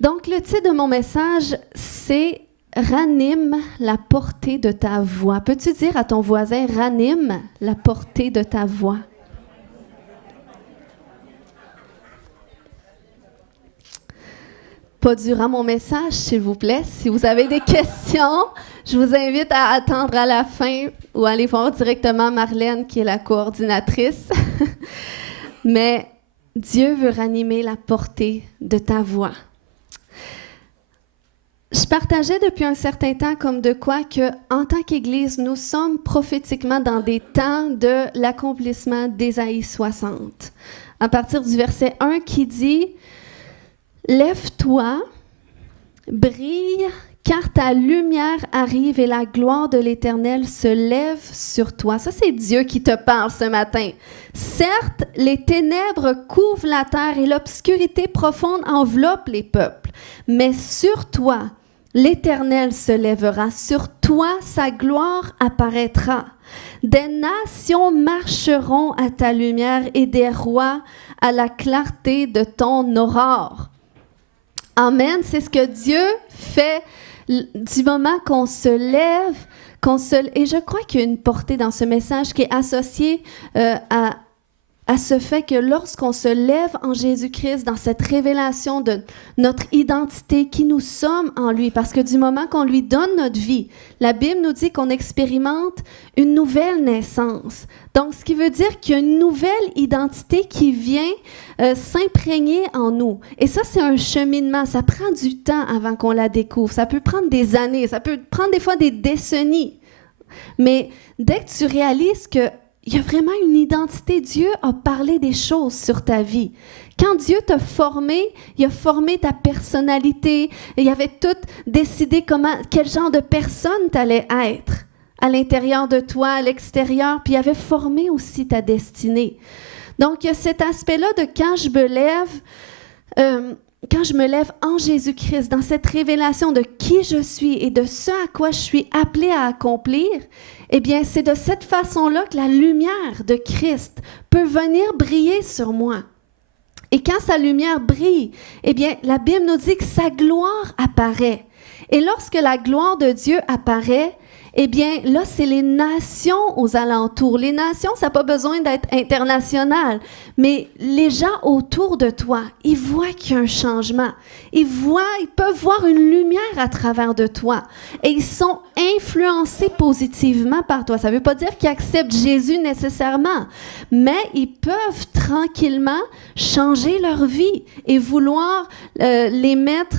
Donc, le titre de mon message, c'est « Ranime la portée de ta voix ». Peux-tu dire à ton voisin « Ranime la portée de ta voix ». Pas durant mon message, s'il vous plaît. Si vous avez des questions, je vous invite à attendre à la fin ou à aller voir directement Marlène, qui est la coordinatrice. Mais Dieu veut ranimer la portée de ta voix. Je partageais depuis un certain temps comme de quoi que, en tant qu'Église, nous sommes prophétiquement dans des temps de l'accomplissement d'Ésaïe 60. À partir du verset 1 qui dit « Lève-toi, brille, car ta lumière arrive et la gloire de l'Éternel se lève sur toi. » Ça, c'est Dieu qui te parle ce matin. « Certes, les ténèbres couvrent la terre et l'obscurité profonde enveloppe les peuples, mais sur toi, l'Éternel se lèvera, sur toi sa gloire apparaîtra. Des nations marcheront à ta lumière et des rois à la clarté de ton aurore. » Amen, c'est ce que Dieu fait du moment qu'on se lève, et je crois qu'il y a une portée dans ce message qui est associée à ce fait que lorsqu'on se lève en Jésus-Christ, dans cette révélation de notre identité, qui nous sommes en lui, parce que du moment qu'on lui donne notre vie, la Bible nous dit qu'on expérimente une nouvelle naissance. Donc, ce qui veut dire qu'il y a une nouvelle identité qui vient s'imprégner en nous. Et ça, c'est un cheminement. Ça prend du temps avant qu'on la découvre. Ça peut prendre des années, ça peut prendre des fois des décennies. Mais dès que tu réalises que il y a vraiment une identité. Dieu a parlé des choses sur ta vie. Quand Dieu t'a formé, il a formé ta personnalité. Il avait tout décidé quel genre de personne tu allais être à l'intérieur de toi, à l'extérieur. Puis il avait formé aussi ta destinée. Donc, il y a cet aspect-là de quand je me lève en Jésus-Christ, dans cette révélation de qui je suis et de ce à quoi je suis appelée à accomplir, eh bien, c'est de cette façon-là que la lumière de Christ peut venir briller sur moi. Et quand sa lumière brille, eh bien, la Bible nous dit que sa gloire apparaît. Et lorsque la gloire de Dieu apparaît, eh bien, là, c'est les nations aux alentours. Les nations, ça n'a pas besoin d'être international, mais les gens autour de toi, ils voient qu'il y a un changement. Ils peuvent voir une lumière à travers de toi et ils sont influencés positivement par toi. Ça ne veut pas dire qu'ils acceptent Jésus nécessairement, mais ils peuvent tranquillement changer leur vie et vouloir les mettre...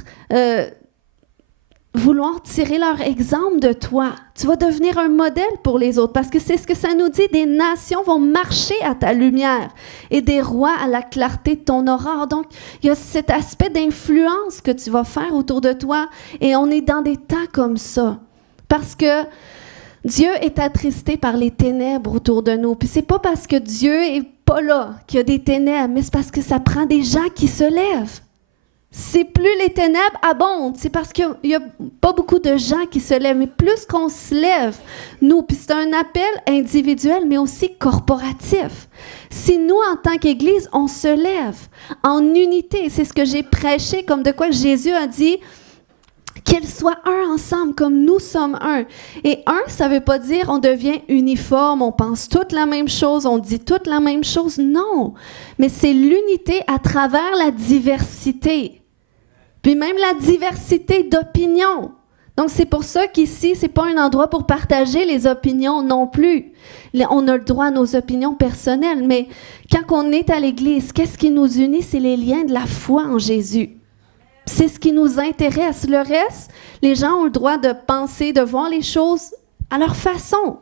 vouloir tirer leur exemple de toi. Tu vas devenir un modèle pour les autres parce que c'est ce que ça nous dit. Des nations vont marcher à ta lumière et des rois à la clarté de ton aurore. Donc, il y a cet aspect d'influence que tu vas faire autour de toi et on est dans des temps comme ça parce que Dieu est attristé par les ténèbres autour de nous. Puis c'est pas parce que Dieu est pas là qu'il y a des ténèbres, mais c'est parce que ça prend des gens qui se lèvent. C'est plus les ténèbres abondent, c'est parce qu'il n'y a pas beaucoup de gens qui se lèvent, mais plus qu'on se lève, nous, puis c'est un appel individuel, mais aussi corporatif. Si nous, en tant qu'Église, on se lève en unité, c'est ce que j'ai prêché, comme de quoi Jésus a dit qu'ils soient un ensemble, comme nous sommes un. Et un, ça ne veut pas dire on devient uniforme, on pense toute la même chose, on dit toute la même chose. Non, mais c'est l'unité à travers la diversité. Puis même la diversité d'opinions. Donc, c'est pour ça qu'ici, ce n'est pas un endroit pour partager les opinions non plus. On a le droit à nos opinions personnelles, mais quand on est à l'Église, qu'est-ce qui nous unit? C'est les liens de la foi en Jésus. C'est ce qui nous intéresse. Le reste, les gens ont le droit de penser, de voir les choses à leur façon.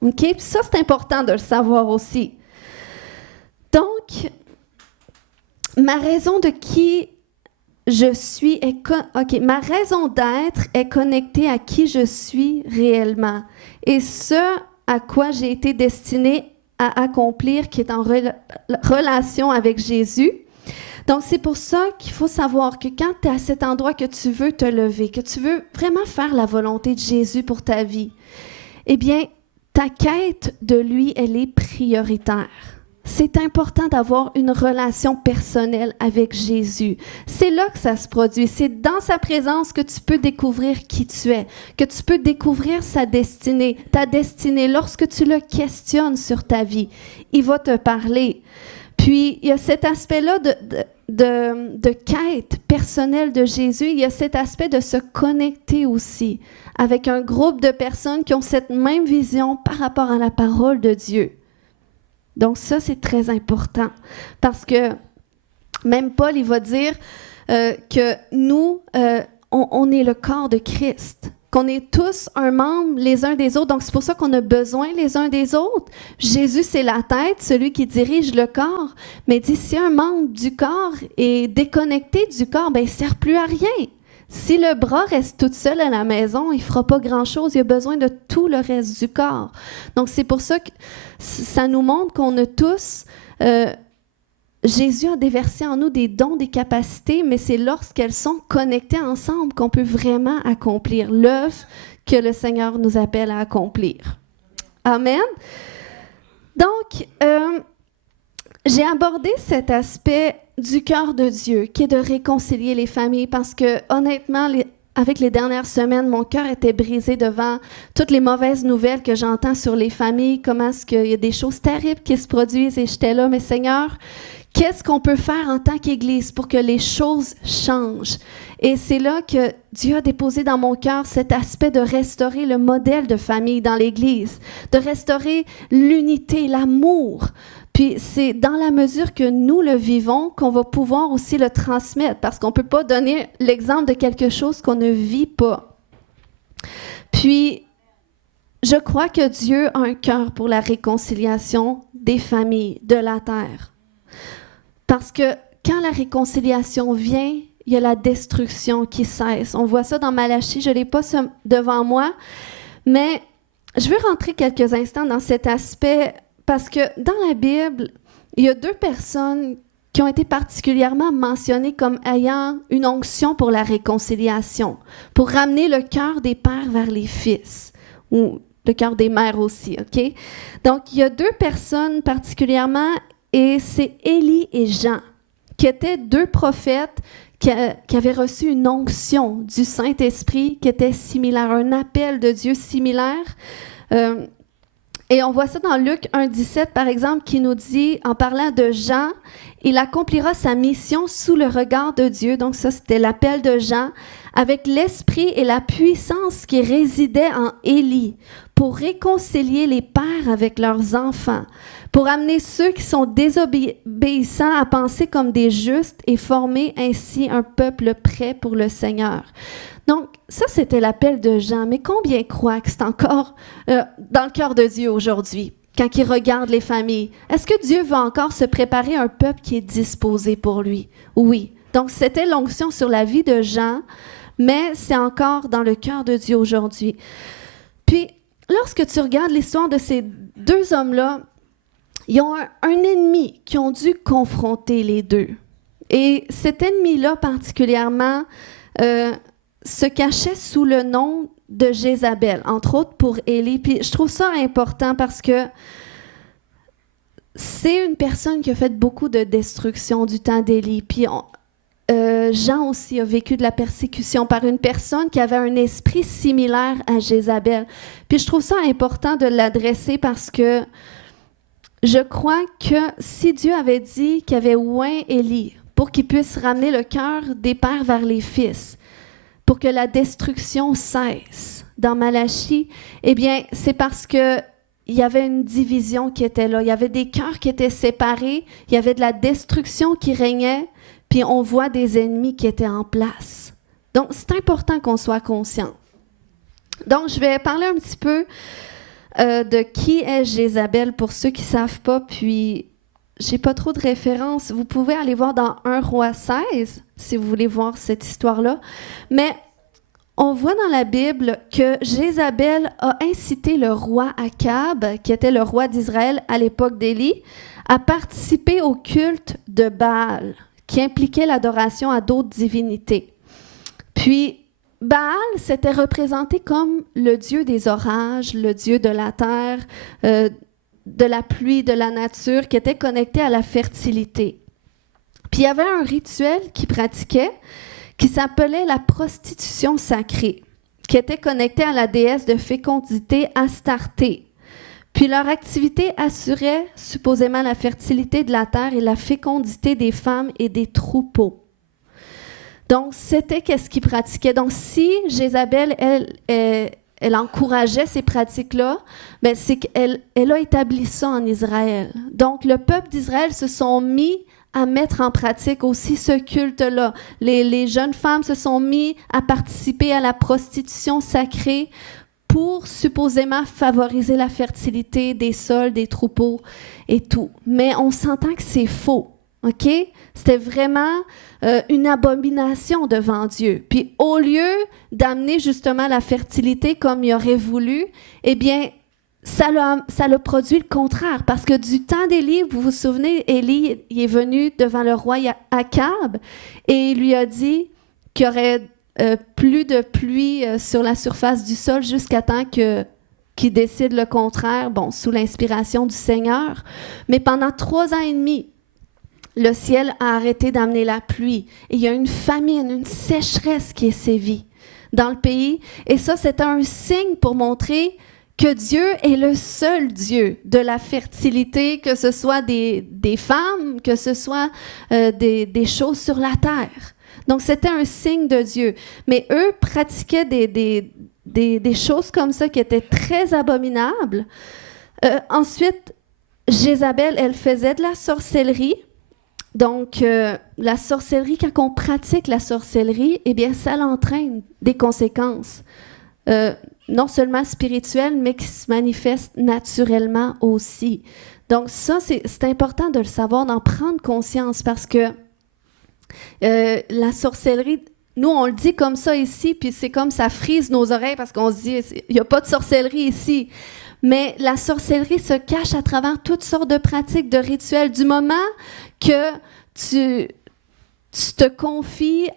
OK? Puis ça, c'est important de le savoir aussi. Donc, ma raison de qui je suis ma raison d'être est connectée à qui je suis réellement. Et ce à quoi j'ai été destinée à accomplir, qui est en relation avec Jésus. Donc, c'est pour ça qu'il faut savoir que quand tu es à cet endroit que tu veux te lever, que tu veux vraiment faire la volonté de Jésus pour ta vie, eh bien, ta quête de lui, elle est prioritaire. C'est important d'avoir une relation personnelle avec Jésus. C'est là que ça se produit. C'est dans sa présence que tu peux découvrir qui tu es, que tu peux découvrir sa destinée, ta destinée. Lorsque tu le questionnes sur ta vie, il va te parler. Puis, il y a cet aspect-là de quête personnelle de Jésus. Il y a cet aspect de se connecter aussi avec un groupe de personnes qui ont cette même vision par rapport à la parole de Dieu. Donc ça, c'est très important parce que même Paul, il va dire que nous, on est le corps de Christ, qu'on est tous un membre les uns des autres. Donc c'est pour ça qu'on a besoin les uns des autres. Jésus, c'est la tête, celui qui dirige le corps. Mais il dit, si un membre du corps est déconnecté du corps, ben, il ne sert plus à rien. Si le bras reste tout seul à la maison, il ne fera pas grand-chose. Il a besoin de tout le reste du corps. Donc, c'est pour ça que ça nous montre qu'on a tous... Jésus a déversé en nous des dons, des capacités, mais c'est lorsqu'elles sont connectées ensemble qu'on peut vraiment accomplir l'œuvre que le Seigneur nous appelle à accomplir. Amen. Donc, j'ai abordé cet aspect du cœur de Dieu, qui est de réconcilier les familles, parce que honnêtement, avec les dernières semaines, mon cœur était brisé devant toutes les mauvaises nouvelles que j'entends sur les familles, comment est-ce qu'il y a des choses terribles qui se produisent, et j'étais là, mais Seigneur, qu'est-ce qu'on peut faire en tant qu'Église pour que les choses changent? Et c'est là que Dieu a déposé dans mon cœur cet aspect de restaurer le modèle de famille dans l'Église, de restaurer l'unité, l'amour. Puis c'est dans la mesure que nous le vivons qu'on va pouvoir aussi le transmettre, parce qu'on ne peut pas donner l'exemple de quelque chose qu'on ne vit pas. Puis, je crois que Dieu a un cœur pour la réconciliation des familles de la terre. Parce que quand la réconciliation vient, il y a la destruction qui cesse. On voit ça dans Malachie, je ne l'ai pas devant moi, mais je veux rentrer quelques instants dans cet aspect parce que dans la Bible, il y a 2 personnes qui ont été particulièrement mentionnées comme ayant une onction pour la réconciliation, pour ramener le cœur des pères vers les fils, ou le cœur des mères aussi, OK? Donc, il y a 2 personnes particulièrement, et c'est Élie et Jean, qui étaient 2 prophètes qui avaient reçu une onction du Saint-Esprit qui était similaire, un appel de Dieu similaire. Et on voit ça dans Luc 1,17, par exemple, qui nous dit, en parlant de Jean, « Il accomplira sa mission sous le regard de Dieu. » Donc ça, c'était l'appel de Jean, avec l'esprit et la puissance qui résidaient en Élie, pour réconcilier les pères avec leurs enfants, pour amener ceux qui sont désobéissants à penser comme des justes et former ainsi un peuple prêt pour le Seigneur. Donc, ça, c'était l'appel de Jean. Mais combien croient que c'est encore dans le cœur de Dieu aujourd'hui, quand il regarde les familles? Est-ce que Dieu va encore se préparer un peuple qui est disposé pour lui? Oui. Donc, c'était l'onction sur la vie de Jean, mais c'est encore dans le cœur de Dieu aujourd'hui. Puis, lorsque tu regardes l'histoire de ces 2 hommes-là, ils ont un ennemi qui ont dû confronter les 2. Et cet ennemi-là, particulièrement, se cachait sous le nom de Jézabel, entre autres pour Élie. Puis je trouve ça important parce que c'est une personne qui a fait beaucoup de destruction du temps d'Élie. Puis Jean aussi a vécu de la persécution par une personne qui avait un esprit similaire à Jézabel. Puis je trouve ça important de l'adresser parce que je crois que si Dieu avait dit qu'il avait oint Élie pour qu'il puisse ramener le cœur des pères vers les fils, pour que la destruction cesse dans Malachie, eh bien, c'est parce qu'il y avait une division qui était là. Il y avait des cœurs qui étaient séparés, il y avait de la destruction qui régnait, puis on voit des ennemis qui étaient en place. Donc, c'est important qu'on soit conscient. Donc, je vais parler un petit peu de qui est Jézabel pour ceux qui ne savent pas, puis j'ai pas trop de références. Vous pouvez aller voir dans 1 Roi 16, si vous voulez voir cette histoire-là. Mais on voit dans la Bible que Jézabel a incité le roi Akab, qui était le roi d'Israël à l'époque d'Élie, à participer au culte de Baal, qui impliquait l'adoration à d'autres divinités. Puis, Baal s'était représenté comme le dieu des orages, le dieu de la terre, de la pluie, de la nature, qui était connecté à la fertilité. Puis il y avait un rituel qu'ils pratiquaient qui s'appelait la prostitution sacrée, qui était connectée à la déesse de fécondité Astarté. Puis leur activité assurait supposément la fertilité de la terre et la fécondité des femmes et des troupeaux. Donc, c'était qu'est-ce qu'ils pratiquaient. Donc, si Jézabel, elle encourageait ces pratiques-là, bien, c'est qu'elle a établi ça en Israël. Donc, le peuple d'Israël se sont mis à mettre en pratique aussi ce culte-là. Les jeunes femmes se sont mis à participer à la prostitution sacrée pour supposément favoriser la fertilité des sols, des troupeaux et tout. Mais on s'entend que c'est faux, OK? C'était vraiment une abomination devant Dieu. Puis au lieu d'amener justement la fertilité comme il aurait voulu, eh bien, ça l'a produit le contraire. Parce que du temps d'Élie, vous vous souvenez, Élie il est venu devant le roi Akab et il lui a dit qu'il y aurait plus de pluie sur la surface du sol jusqu'à temps qu'il décide le contraire, bon, sous l'inspiration du Seigneur. Mais pendant 3 ans et demi, le ciel a arrêté d'amener la pluie. Et il y a une famine, une sécheresse qui est sévie dans le pays. Et ça, c'est un signe pour montrer que Dieu est le seul Dieu de la fertilité, que ce soit des femmes, que ce soit des choses sur la terre. Donc, c'était un signe de Dieu. Mais eux pratiquaient des choses comme ça qui étaient très abominables. Ensuite, Jézabel, elle faisait de la sorcellerie. Donc, la sorcellerie, quand on pratique la sorcellerie, eh bien, ça entraîne des conséquences, non seulement spirituelles, mais qui se manifestent naturellement aussi. Donc, ça, c'est important de le savoir, d'en prendre conscience, parce que la sorcellerie, nous, on le dit comme ça ici, puis c'est comme ça frise nos oreilles, parce qu'on se dit, il n'y a pas de sorcellerie ici. Mais la sorcellerie se cache à travers toutes sortes de pratiques, de rituels. Du moment que tu te confies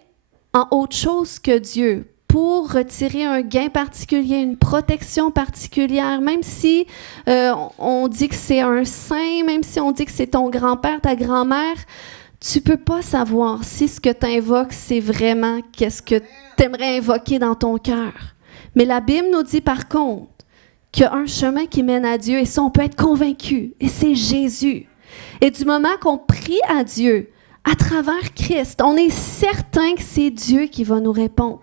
en autre chose que Dieu pour retirer un gain particulier, une protection particulière, même si on dit que c'est un saint, même si on dit que c'est ton grand-père, ta grand-mère, tu ne peux pas savoir si ce que tu invoques, c'est vraiment qu'est-ce que tu aimerais invoquer dans ton cœur. Mais la Bible nous dit par contre qu'il y a un chemin qui mène à Dieu, et ça, on peut être convaincu, et c'est Jésus. Et du moment qu'on prie à Dieu, à travers Christ, on est certain que c'est Dieu qui va nous répondre.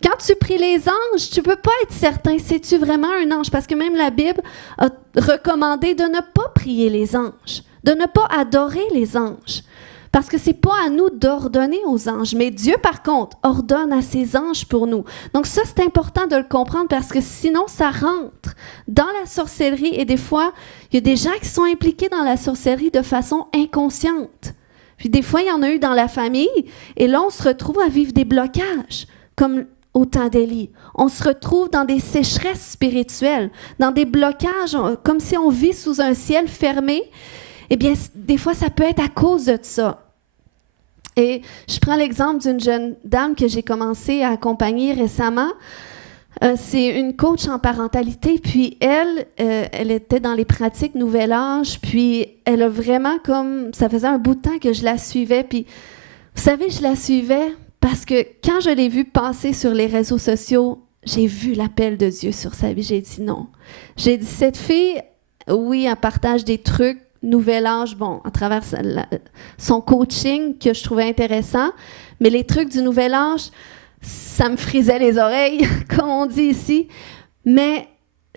Quand tu pries les anges, tu ne peux pas être certain, c'est-tu vraiment un ange? Parce que même la Bible a recommandé de ne pas prier les anges, de ne pas adorer les anges. Parce que ce n'est pas à nous d'ordonner aux anges, mais Dieu, par contre, ordonne à ses anges pour nous. Donc ça, c'est important de le comprendre parce que sinon, ça rentre dans la sorcellerie. Et des fois, il y a des gens qui sont impliqués dans la sorcellerie de façon inconsciente. Puis des fois, il y en a eu dans la famille. Et là, on se retrouve à vivre des blocages, comme au temps d'Élie. On se retrouve dans des sécheresses spirituelles, dans des blocages, comme si on vit sous un ciel fermé. Eh bien, des fois, ça peut être à cause de ça. Et je prends l'exemple d'une jeune dame que j'ai commencé à accompagner récemment. C'est une coach en parentalité, puis elle était dans les pratiques Nouvel Âge, puis elle a vraiment comme... Ça faisait un bout de temps que je la suivais, puis vous savez, je la suivais parce que quand je l'ai vue passer sur les réseaux sociaux, j'ai vu l'appel de Dieu sur sa vie. J'ai dit non. J'ai dit, cette fille, oui, elle partage des trucs, Nouvel Âge, bon, à travers son coaching que je trouvais intéressant, mais les trucs du Nouvel Âge, ça me frisait les oreilles, comme on dit ici. Mais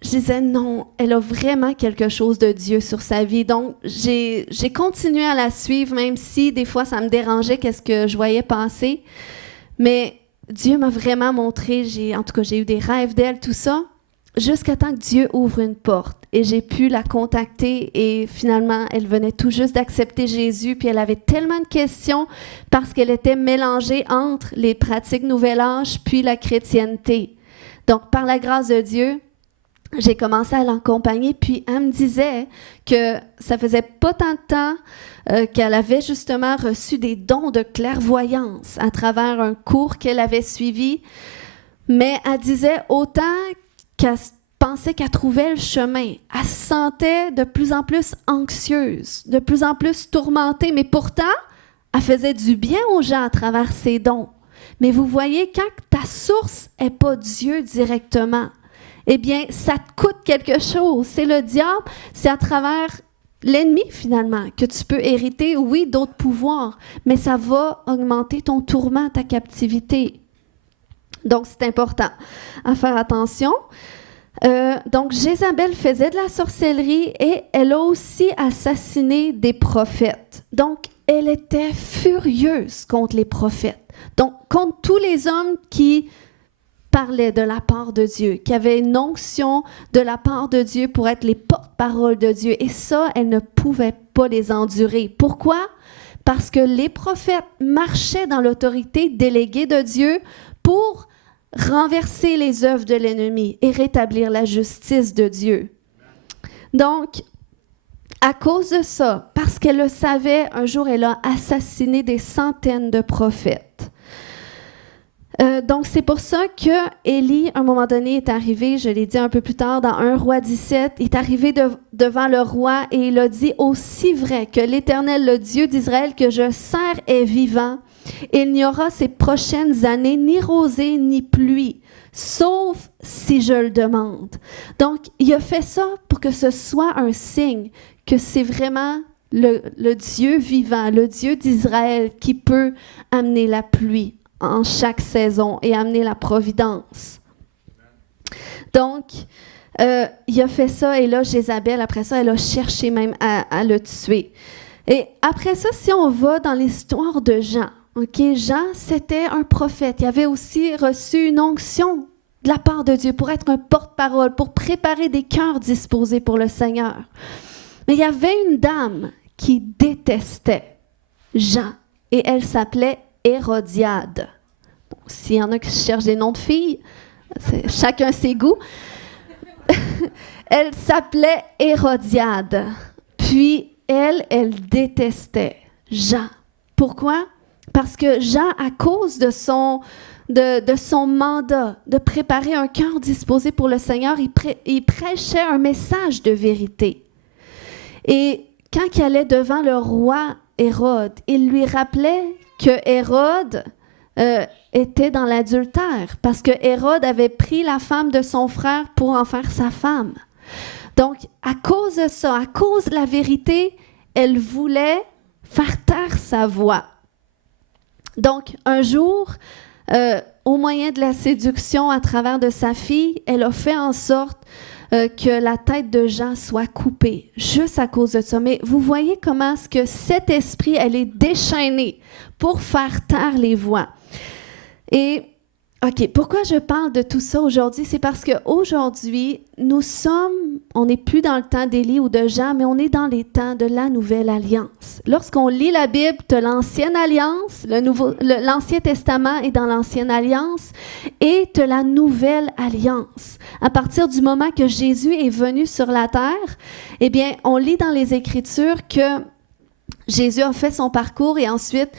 je disais non, elle a vraiment quelque chose de Dieu sur sa vie. Donc, j'ai continué à la suivre, même si des fois, ça me dérangeait qu'est-ce que je voyais passer. Mais Dieu m'a vraiment montré, en tout cas, j'ai eu des rêves d'elle, tout ça, jusqu'à temps que Dieu ouvre une porte. Et j'ai pu la contacter et finalement, elle venait tout juste d'accepter Jésus. Puis elle avait tellement de questions parce qu'elle était mélangée entre les pratiques Nouvel Âge puis la chrétienté. Donc, par la grâce de Dieu, j'ai commencé à l'accompagner. Puis elle me disait que ça faisait pas tant de temps qu'elle avait justement reçu des dons de clairvoyance à travers un cours qu'elle avait suivi. Mais elle disait autant qu'elle pensait qu'elle trouvait le chemin. Elle se sentait de plus en plus anxieuse, de plus en plus tourmentée, mais pourtant, elle faisait du bien aux gens à travers ses dons. Mais vous voyez, quand ta source n'est pas Dieu directement, eh bien, ça te coûte quelque chose. C'est le diable, c'est à travers l'ennemi, finalement, que tu peux hériter, oui, d'autres pouvoirs, mais ça va augmenter ton tourment, ta captivité. Donc, c'est important à faire attention. Donc, Jézabel faisait de la sorcellerie et elle a aussi assassiné des prophètes. Donc, elle était furieuse contre les prophètes. Donc, contre tous les hommes qui parlaient de la part de Dieu, qui avaient une onction de la part de Dieu pour être les porte-paroles de Dieu. Et ça, elle ne pouvait pas les endurer. Pourquoi? Parce que les prophètes marchaient dans l'autorité déléguée de Dieu pour renverser les œuvres de l'ennemi et rétablir la justice de Dieu. Donc, à cause de ça, parce qu'elle le savait, un jour, elle a assassiné des centaines de prophètes. Donc, c'est pour ça que Élie, à un moment donné, est arrivé, je l'ai dit un peu plus tard, dans 1 Roi 17, il est arrivé devant le roi et il a dit « Aussi vrai que l'Éternel, le Dieu d'Israël, que je sers est vivant, il n'y aura ces prochaines années ni rosée ni pluie, sauf si je le demande. » Donc, il a fait ça pour que ce soit un signe que c'est vraiment le Dieu vivant, le Dieu d'Israël qui peut amener la pluie en chaque saison et amener la providence. Donc, il a fait ça et là, Jézabel, après ça, elle a cherché même à le tuer. Et après ça, si on va dans l'histoire de Jean, Jean, c'était un prophète. Il avait aussi reçu une onction de la part de Dieu pour être un porte-parole, pour préparer des cœurs disposés pour le Seigneur. Mais il y avait une dame qui détestait Jean et elle s'appelait Hérodiade. Donc, s'il y en a qui cherchent des noms de filles, chacun ses goûts. Elle s'appelait Hérodiade. Puis, elle détestait Jean. Pourquoi? Parce que Jean, à cause de son mandat de préparer un cœur disposé pour le Seigneur, il prêchait un message de vérité. Et quand il allait devant le roi Hérode, il lui rappelait que Hérode était dans l'adultère, parce que Hérode avait pris la femme de son frère pour en faire sa femme. Donc, à cause de ça, à cause de la vérité, elle voulait faire taire sa voix. Donc, un jour, au moyen de la séduction à travers de sa fille, elle a fait en sorte que la tête de Jean soit coupée, juste à cause de ça. Mais vous voyez comment est-ce que cet esprit, elle est déchaînée pour faire taire les voix. Et, OK, pourquoi je parle de tout ça aujourd'hui? C'est parce qu'aujourd'hui, on n'est plus dans le temps d'Élie ou de Jean, mais on est dans les temps de la Nouvelle Alliance. Lorsqu'on lit la Bible, tu as l'Ancienne Alliance, l'Ancien Testament est dans l'Ancienne Alliance, et tu as la Nouvelle Alliance. À partir du moment que Jésus est venu sur la terre, eh bien, on lit dans les Écritures que Jésus a fait son parcours et ensuite,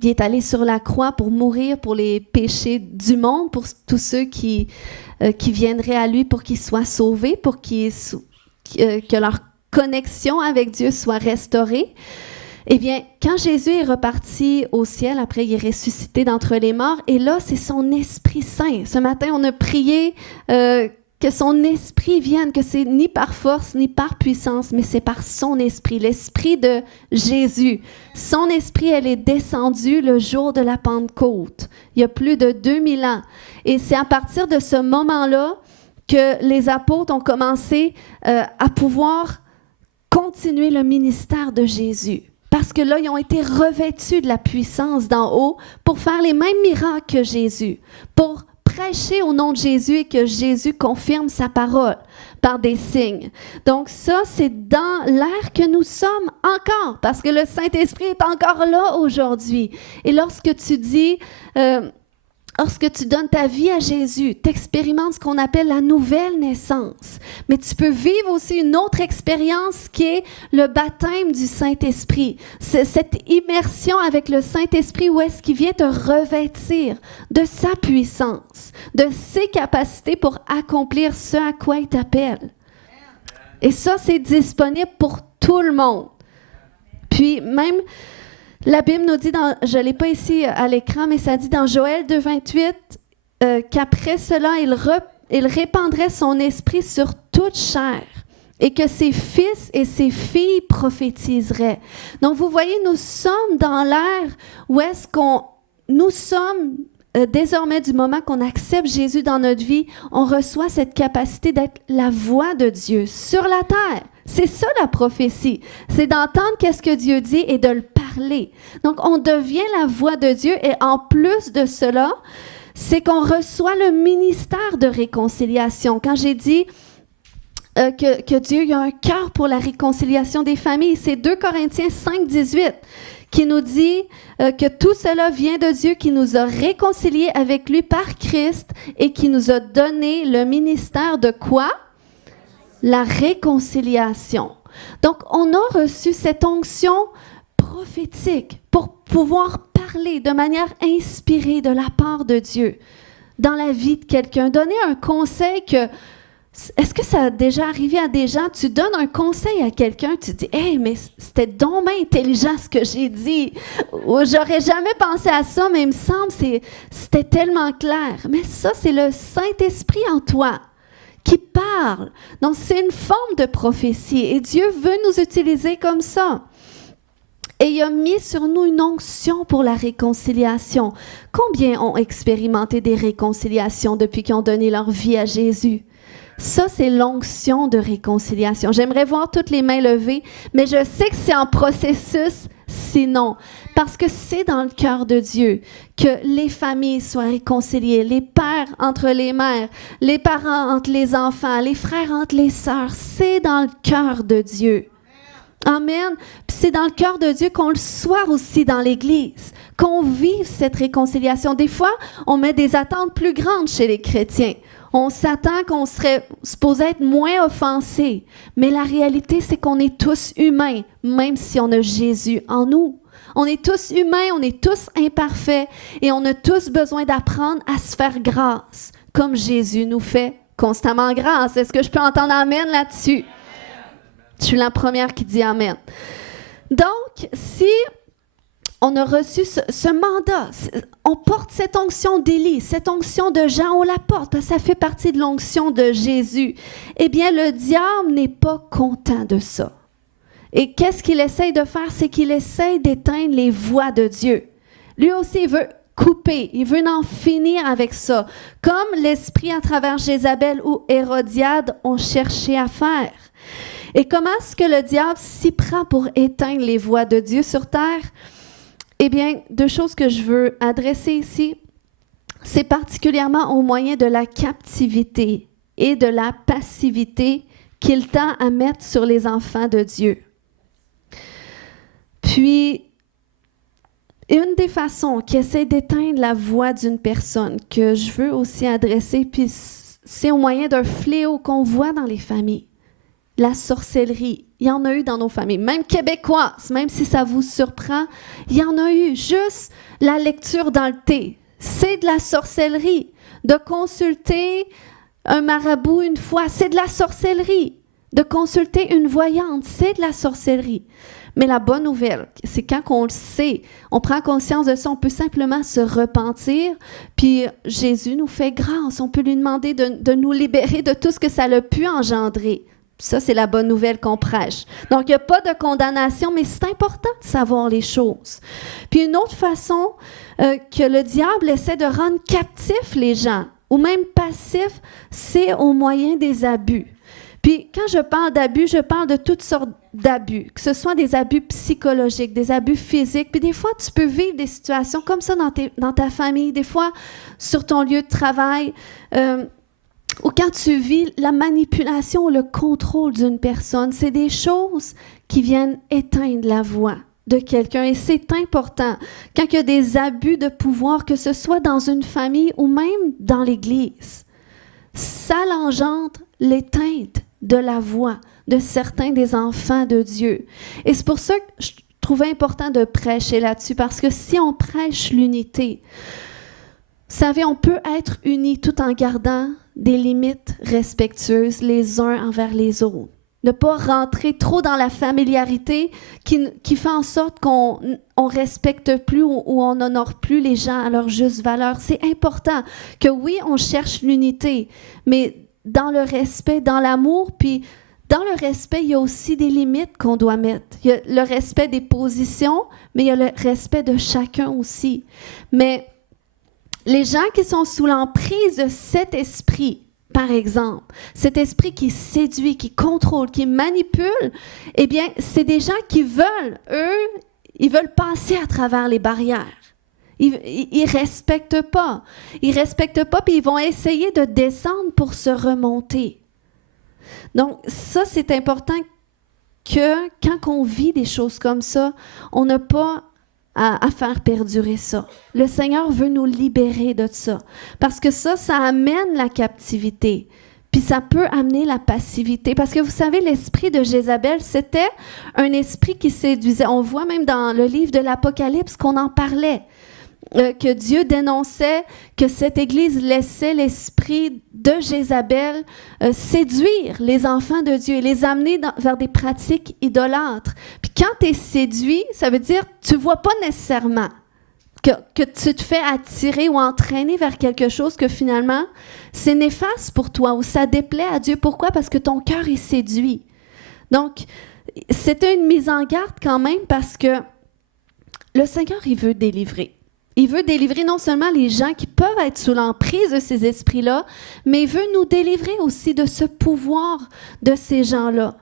il est allé sur la croix pour mourir pour les péchés du monde, pour tous ceux qui viendraient à lui pour qu'ils soient sauvés, pour que leur connexion avec Dieu soit restaurée. Eh bien, quand Jésus est reparti au ciel, après il est ressuscité d'entre les morts, et là, c'est son Esprit Saint. Ce matin, on a prié que son Esprit vienne, que c'est ni par force, ni par puissance, mais c'est par son Esprit, l'Esprit de Jésus. Son Esprit, elle est descendue le jour de la Pentecôte, il y a plus de 2000 ans. Et c'est à partir de ce moment-là que les apôtres ont commencé à pouvoir continuer le ministère de Jésus. Parce que là, ils ont été revêtus de la puissance d'en haut pour faire les mêmes miracles que Jésus, pour prêcher au nom de Jésus et que Jésus confirme sa parole par des signes. Donc ça, c'est dans l'ère que nous sommes encore, parce que le Saint-Esprit est encore là aujourd'hui. Et lorsque tu dis lorsque tu donnes ta vie à Jésus, tu expérimentes ce qu'on appelle la nouvelle naissance. Mais tu peux vivre aussi une autre expérience qui est le baptême du Saint-Esprit. C'est cette immersion avec le Saint-Esprit où est-ce qu'il vient te revêtir de sa puissance, de ses capacités pour accomplir ce à quoi il t'appelle. Et ça, c'est disponible pour tout le monde. Puis même... La Bible nous dit, je ne l'ai pas ici à l'écran, mais ça dit dans Joël 2,28 qu'après cela, il répandrait son esprit sur toute chair et que ses fils et ses filles prophétiseraient. Donc, vous voyez, nous sommes dans l'ère où est-ce nous sommes désormais du moment qu'on accepte Jésus dans notre vie, on reçoit cette capacité d'être la voix de Dieu sur la terre. C'est ça la prophétie, c'est d'entendre qu'est-ce que Dieu dit et de le parler. Donc, on devient la voix de Dieu et en plus de cela, c'est qu'on reçoit le ministère de réconciliation. Quand j'ai dit que Dieu il a un cœur pour la réconciliation des familles, c'est 2 Corinthiens 5, 18 qui nous dit que tout cela vient de Dieu qui nous a réconciliés avec lui par Christ et qui nous a donné le ministère de quoi? La réconciliation. Donc, on a reçu cette onction prophétique pour pouvoir parler de manière inspirée de la part de Dieu dans la vie de quelqu'un. Donner un conseil que... Est-ce que ça a déjà arrivé à des gens? Tu donnes un conseil à quelqu'un, tu dis « Hey, mais c'était donc bien intelligent ce que j'ai dit. » Ou « J'aurais jamais pensé à ça, mais il me semble que c'était tellement clair. » Mais ça, c'est le Saint-Esprit en toi qui parle. Donc, c'est une forme de prophétie et Dieu veut nous utiliser comme ça. Et il a mis sur nous une onction pour la réconciliation. Combien ont expérimenté des réconciliations depuis qu'ils ont donné leur vie à Jésus? Ça, c'est l'onction de réconciliation. J'aimerais voir toutes les mains levées, mais je sais que c'est en processus, sinon. Parce que c'est dans le cœur de Dieu que les familles soient réconciliées, les pères entre les mères, les parents entre les enfants, les frères entre les sœurs. C'est dans le cœur de Dieu. Amen. Puis c'est dans le cœur de Dieu qu'on le soit aussi dans l'Église, qu'on vive cette réconciliation. Des fois, on met des attentes plus grandes chez les chrétiens. On s'attend qu'on serait supposé être moins offensé. Mais la réalité, c'est qu'on est tous humains, même si on a Jésus en nous. On est tous humains, on est tous imparfaits et on a tous besoin d'apprendre à se faire grâce, comme Jésus nous fait constamment grâce. Est-ce que je peux entendre amen là-dessus? Je suis la première qui dit amen. Donc, si on a reçu ce mandat, on porte cette onction d'Élie, cette onction de Jean, on la porte, parce que ça fait partie de l'onction de Jésus. Eh bien, le diable n'est pas content de ça. Et qu'est-ce qu'il essaye de faire? C'est qu'il essaye d'éteindre les voix de Dieu. Lui aussi, il veut couper, il veut en finir avec ça, comme l'Esprit à travers Jézabel ou Hérodiade ont cherché à faire. Et comment est-ce que le diable s'y prend pour éteindre les voix de Dieu sur terre? Eh bien, deux choses que je veux adresser ici, c'est particulièrement au moyen de la captivité et de la passivité qu'il tend à mettre sur les enfants de Dieu. Puis, une des façons qui essaie d'éteindre la voix d'une personne que je veux aussi adresser, puis c'est au moyen d'un fléau qu'on voit dans les familles. La sorcellerie, il y en a eu dans nos familles, même québécoises, même si ça vous surprend, il y en a eu. Juste la lecture dans le thé, c'est de la sorcellerie. De consulter un marabout une fois, c'est de la sorcellerie. De consulter une voyante, c'est de la sorcellerie. Mais la bonne nouvelle, c'est quand on le sait, on prend conscience de ça, on peut simplement se repentir, puis Jésus nous fait grâce. On peut lui demander de nous libérer de tout ce que ça a pu engendrer. Ça, c'est la bonne nouvelle qu'on prêche. Donc, il n'y a pas de condamnation, mais c'est important de savoir les choses. Puis une autre façon que le diable essaie de rendre captifs les gens, ou même passifs, c'est au moyen des abus. Puis quand je parle d'abus, je parle de toutes sortes d'abus, que ce soit des abus psychologiques, des abus physiques, puis des fois, tu peux vivre des situations comme ça dans ta famille, des fois sur ton lieu de travail, ou quand tu vis la manipulation ou le contrôle d'une personne. C'est des choses qui viennent éteindre la voix de quelqu'un. Et c'est important. Quand il y a des abus de pouvoir, que ce soit dans une famille ou même dans l'Église, ça engendre l'éteinte de la voix de certains des enfants de Dieu. Et c'est pour ça que je trouvais important de prêcher là-dessus, parce que si on prêche l'unité, vous savez, on peut être unis tout en gardant des limites respectueuses les uns envers les autres. Ne pas rentrer trop dans la familiarité qui fait en sorte qu'on ne respecte plus ou on n'honore plus les gens à leur juste valeur. C'est important que oui, on cherche l'unité, mais dans le respect, dans l'amour, puis dans le respect, il y a aussi des limites qu'on doit mettre. Il y a le respect des positions, mais il y a le respect de chacun aussi. Mais les gens qui sont sous l'emprise de cet esprit, par exemple, cet esprit qui séduit, qui contrôle, qui manipule, eh bien, c'est des gens qui veulent, eux, ils veulent passer à travers les barrières. Ils respectent pas. Ils respectent pas, puis ils vont essayer de descendre pour se remonter. Donc, ça, c'est important que quand on vit des choses comme ça, on n'a pas à faire perdurer ça. Le Seigneur veut nous libérer de ça. Parce que ça amène la captivité. Puis ça peut amener la passivité. Parce que vous savez, l'esprit de Jézabel, c'était un esprit qui séduisait. On voit même dans le livre de l'Apocalypse qu'on en parlait. Que Dieu dénonçait que cette Église laissait l'esprit de Jézabel séduire les enfants de Dieu et les amener vers des pratiques idolâtres. Puis quand tu es séduit, ça veut dire que tu ne vois pas nécessairement que tu te fais attirer ou entraîner vers quelque chose que finalement, c'est néfaste pour toi ou ça déplaît à Dieu. Pourquoi? Parce que ton cœur est séduit. Donc, c'était une mise en garde quand même parce que le Seigneur, il veut délivrer. Il veut délivrer non seulement les gens qui peuvent être sous l'emprise de ces esprits-là, mais il veut nous délivrer aussi de ce pouvoir de ces gens-là.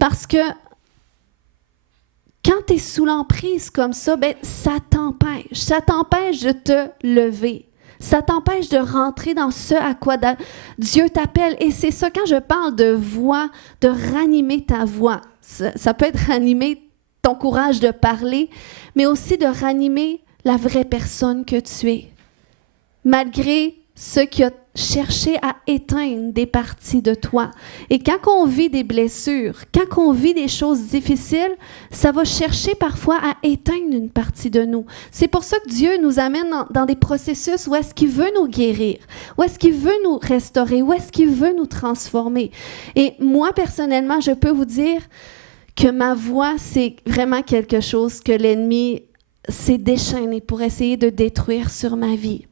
Parce que quand tu es sous l'emprise comme ça, ben, ça t'empêche. Ça t'empêche de te lever. Ça t'empêche de rentrer dans ce à quoi Dieu t'appelle. Et c'est ça, quand je parle de voix, de ranimer ta voix, ça peut être ranimer ton courage de parler, mais aussi de ranimer la vraie personne que tu es, malgré ce qui a cherché à éteindre des parties de toi. Et quand on vit des blessures, quand on vit des choses difficiles, ça va chercher parfois à éteindre une partie de nous. C'est pour ça que Dieu nous amène dans des processus où est-ce qu'il veut nous guérir, où est-ce qu'il veut nous restaurer, où est-ce qu'il veut nous transformer. Et moi, personnellement, je peux vous dire que ma voix, c'est vraiment quelque chose que l'ennemi s'est déchaîné pour essayer de détruire sur ma vie.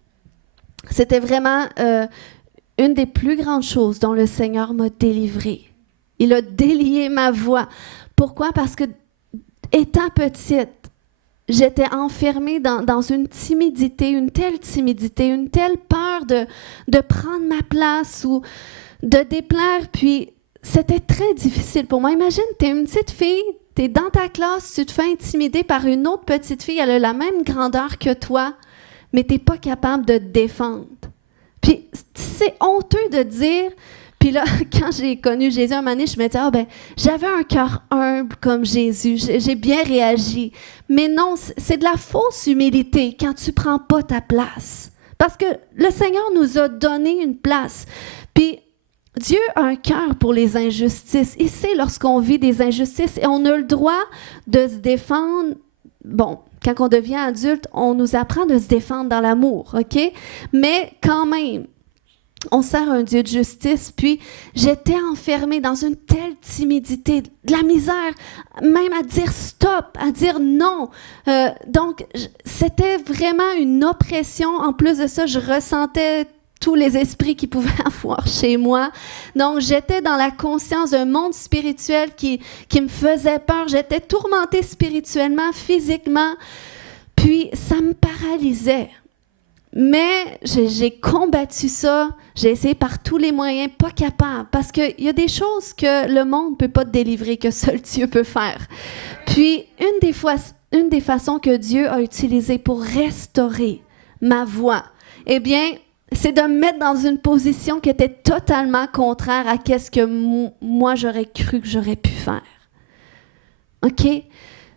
C'était vraiment une des plus grandes choses dont le Seigneur m'a délivrée. Il a délié ma voix. Pourquoi? Parce que, étant petite, j'étais enfermée dans une timidité, une telle peur de prendre ma place ou de déplaire. Puis, c'était très difficile pour moi. Imagine, tu es une petite fille, tu es dans ta classe, tu te fais intimider par une autre petite fille, elle a la même grandeur que toi, mais tu n'es pas capable de te défendre. Puis c'est honteux de dire, puis là, quand j'ai connu Jésus, un moment donné, je me disais, j'avais un cœur humble comme Jésus, j'ai bien réagi. Mais non, c'est de la fausse humilité quand tu ne prends pas ta place. Parce que le Seigneur nous a donné une place. Puis Dieu a un cœur pour les injustices. Il sait lorsqu'on vit des injustices et on a le droit de se défendre. Bon, quand on devient adulte, on nous apprend de se défendre dans l'amour, OK? Mais quand même, on sert un Dieu de justice. Puis j'étais enfermée dans une telle timidité, de la misère, même à dire stop, à dire non. Donc, c'était vraiment une oppression. En plus de ça, je ressentais tous les esprits qui pouvaient avoir chez moi. Donc, j'étais dans la conscience d'un monde spirituel qui me faisait peur. J'étais tourmentée spirituellement, physiquement. Puis, ça me paralysait. Mais j'ai combattu ça. J'ai essayé par tous les moyens, pas capable. Parce qu'il y a des choses que le monde ne peut pas te délivrer, que seul Dieu peut faire. Puis, une des façons que Dieu a utilisées pour restaurer ma voix, eh bien, c'est de me mettre dans une position qui était totalement contraire à ce que moi, j'aurais cru que j'aurais pu faire. OK?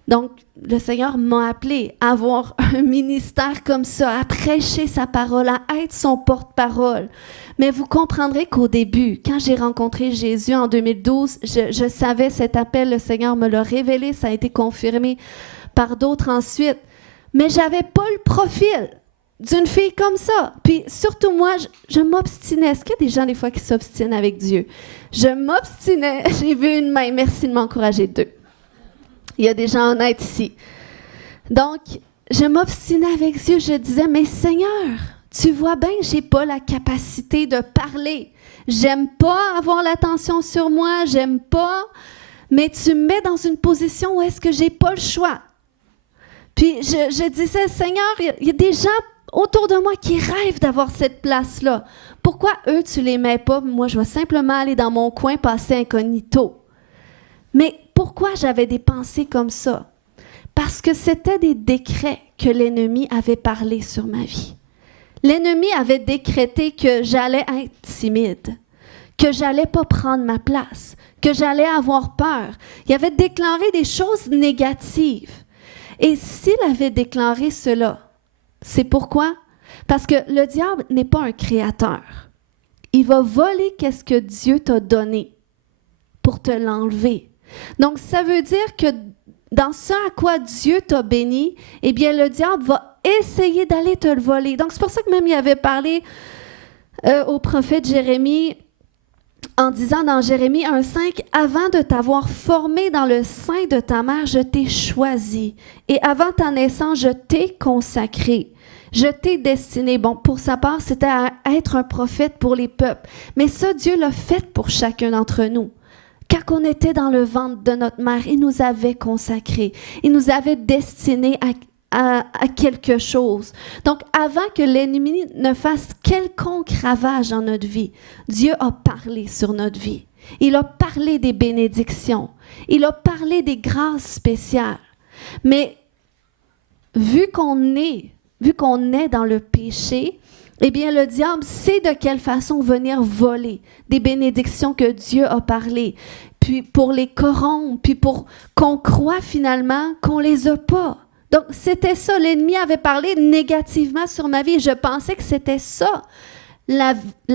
Donc, le Seigneur m'a appelé à avoir un ministère comme ça, à prêcher sa parole, à être son porte-parole. Mais vous comprendrez qu'au début, quand j'ai rencontré Jésus en 2012, je savais cet appel, le Seigneur me l'a révélé, ça a été confirmé par d'autres ensuite. Mais je n'avais pas le profil d'une fille comme ça. Puis surtout moi, je m'obstinais. Est-ce qu'il y a des gens des fois qui s'obstinent avec Dieu? Je m'obstinais. J'ai vu une main. Merci de m'encourager, 2. Il y a des gens honnêtes ici. Donc, je m'obstinais avec Dieu. Je disais, mais Seigneur, tu vois bien que je n'ai pas la capacité de parler. J'aime pas avoir l'attention sur moi. J'aime pas. Mais tu me mets dans une position où est-ce que j'ai pas le choix. Puis je disais, Seigneur, il y a des gens autour de moi qui rêvent d'avoir cette place-là. Pourquoi eux, tu les mets pas? Moi, je vais simplement aller dans mon coin, passer incognito. Mais pourquoi j'avais des pensées comme ça? Parce que c'était des décrets que l'ennemi avait parlé sur ma vie. L'ennemi avait décrété que j'allais être timide, que j'allais pas prendre ma place, que j'allais avoir peur. Il avait déclaré des choses négatives. Et s'il avait déclaré cela, c'est pourquoi? Parce que le diable n'est pas un créateur. Il va voler qu'est-ce que Dieu t'a donné pour te l'enlever. Donc, ça veut dire que dans ce à quoi Dieu t'a béni, eh bien, le diable va essayer d'aller te le voler. Donc, c'est pour ça que même il avait parlé au prophète Jérémie en disant dans Jérémie 1,5, « Avant de t'avoir formé dans le sein de ta mère, je t'ai choisi. Et avant ta naissance, je t'ai consacré. Je t'ai destiné. » Bon, pour sa part, c'était à être un prophète pour les peuples. Mais ça, Dieu l'a fait pour chacun d'entre nous. Quand on était dans le ventre de notre mère, il nous avait consacrés. Il nous avait destinés à quelque chose. Donc, avant que l'ennemi ne fasse quelconque ravage dans notre vie, Dieu a parlé sur notre vie. Il a parlé des bénédictions. Il a parlé des grâces spéciales. Mais vu qu'on est dans le péché, eh bien, le diable sait de quelle façon venir voler des bénédictions que Dieu a parlé, puis pour les corrompre, puis pour qu'on croit finalement qu'on les a pas. Donc, c'était ça. L'ennemi avait parlé négativement sur ma vie. Je pensais que c'était ça, la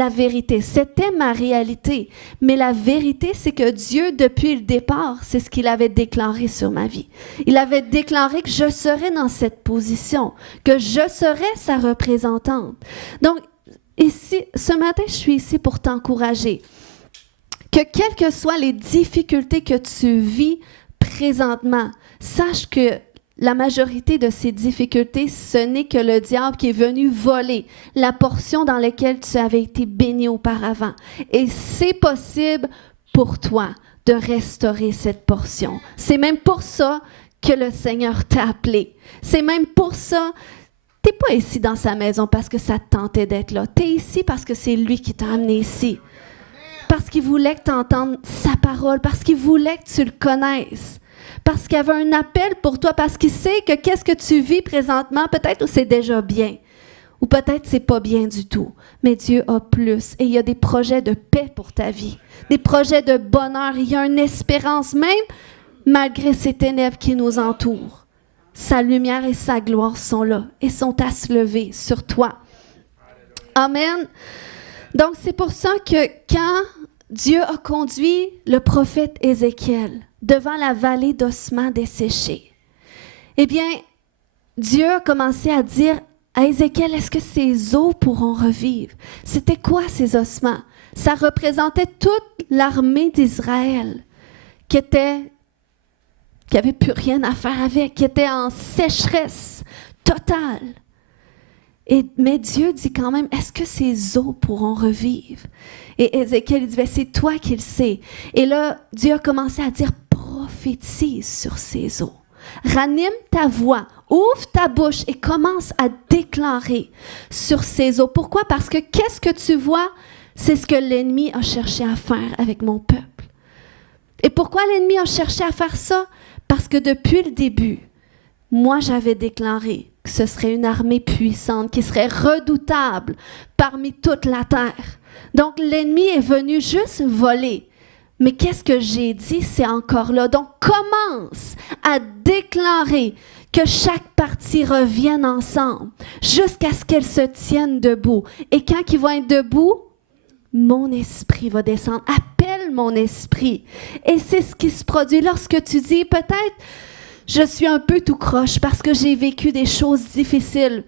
vérité. C'était ma réalité. Mais la vérité, c'est que Dieu, depuis le départ, c'est ce qu'il avait déclaré sur ma vie. Il avait déclaré que je serais dans cette position, que je serais sa représentante. Donc, ici, ce matin, je suis ici pour t'encourager. Que quelles que soient les difficultés que tu vis présentement, sache que la majorité de ces difficultés, ce n'est que le diable qui est venu voler la portion dans laquelle tu avais été béni auparavant. Et c'est possible pour toi de restaurer cette portion. C'est même pour ça que le Seigneur t'a appelé. C'est même pour ça, tu n'es pas ici dans sa maison parce que ça te tentait d'être là. Tu es ici parce que c'est lui qui t'a amené ici. Parce qu'il voulait que tu entendes sa parole, parce qu'il voulait que tu le connaisses. Parce qu'il y avait un appel pour toi, parce qu'il sait que qu'est-ce que tu vis présentement, peut-être c'est déjà bien, ou peut-être c'est pas bien du tout. Mais Dieu a plus, et il y a des projets de paix pour ta vie, des projets de bonheur. Il y a une espérance, même malgré ces ténèbres qui nous entourent. Sa lumière et sa gloire sont là, et sont à se lever sur toi. Amen. Donc c'est pour ça que quand Dieu a conduit le prophète Ézéchiel devant la vallée d'ossements desséchés, eh bien, Dieu a commencé à dire à Ézéchiel, est-ce que ces os pourront revivre? C'était quoi ces ossements? Ça représentait toute l'armée d'Israël qui avait plus rien à faire avec, qui était en sécheresse totale. Mais Dieu dit quand même, est-ce que ces os pourront revivre? Et Ézéchiel dit, c'est toi qui le sais. Et là, Dieu a commencé à dire, prophétise sur ces os. Ranime ta voix, ouvre ta bouche et commence à déclarer sur ces os. Pourquoi? Parce que qu'est-ce que tu vois? C'est ce que l'ennemi a cherché à faire avec mon peuple. Et pourquoi l'ennemi a cherché à faire ça? Parce que depuis le début, moi j'avais déclaré que ce serait une armée puissante, qui serait redoutable parmi toute la terre. Donc l'ennemi est venu juste voler Mais qu'est-ce que j'ai dit, c'est encore là. Donc, commence à déclarer que chaque partie revienne ensemble jusqu'à ce qu'elle se tienne debout. Et quand ils vont être debout, mon esprit va descendre. Appelle mon esprit. Et c'est ce qui se produit lorsque tu dis, peut-être, je suis un peu tout croche parce que j'ai vécu des choses difficiles,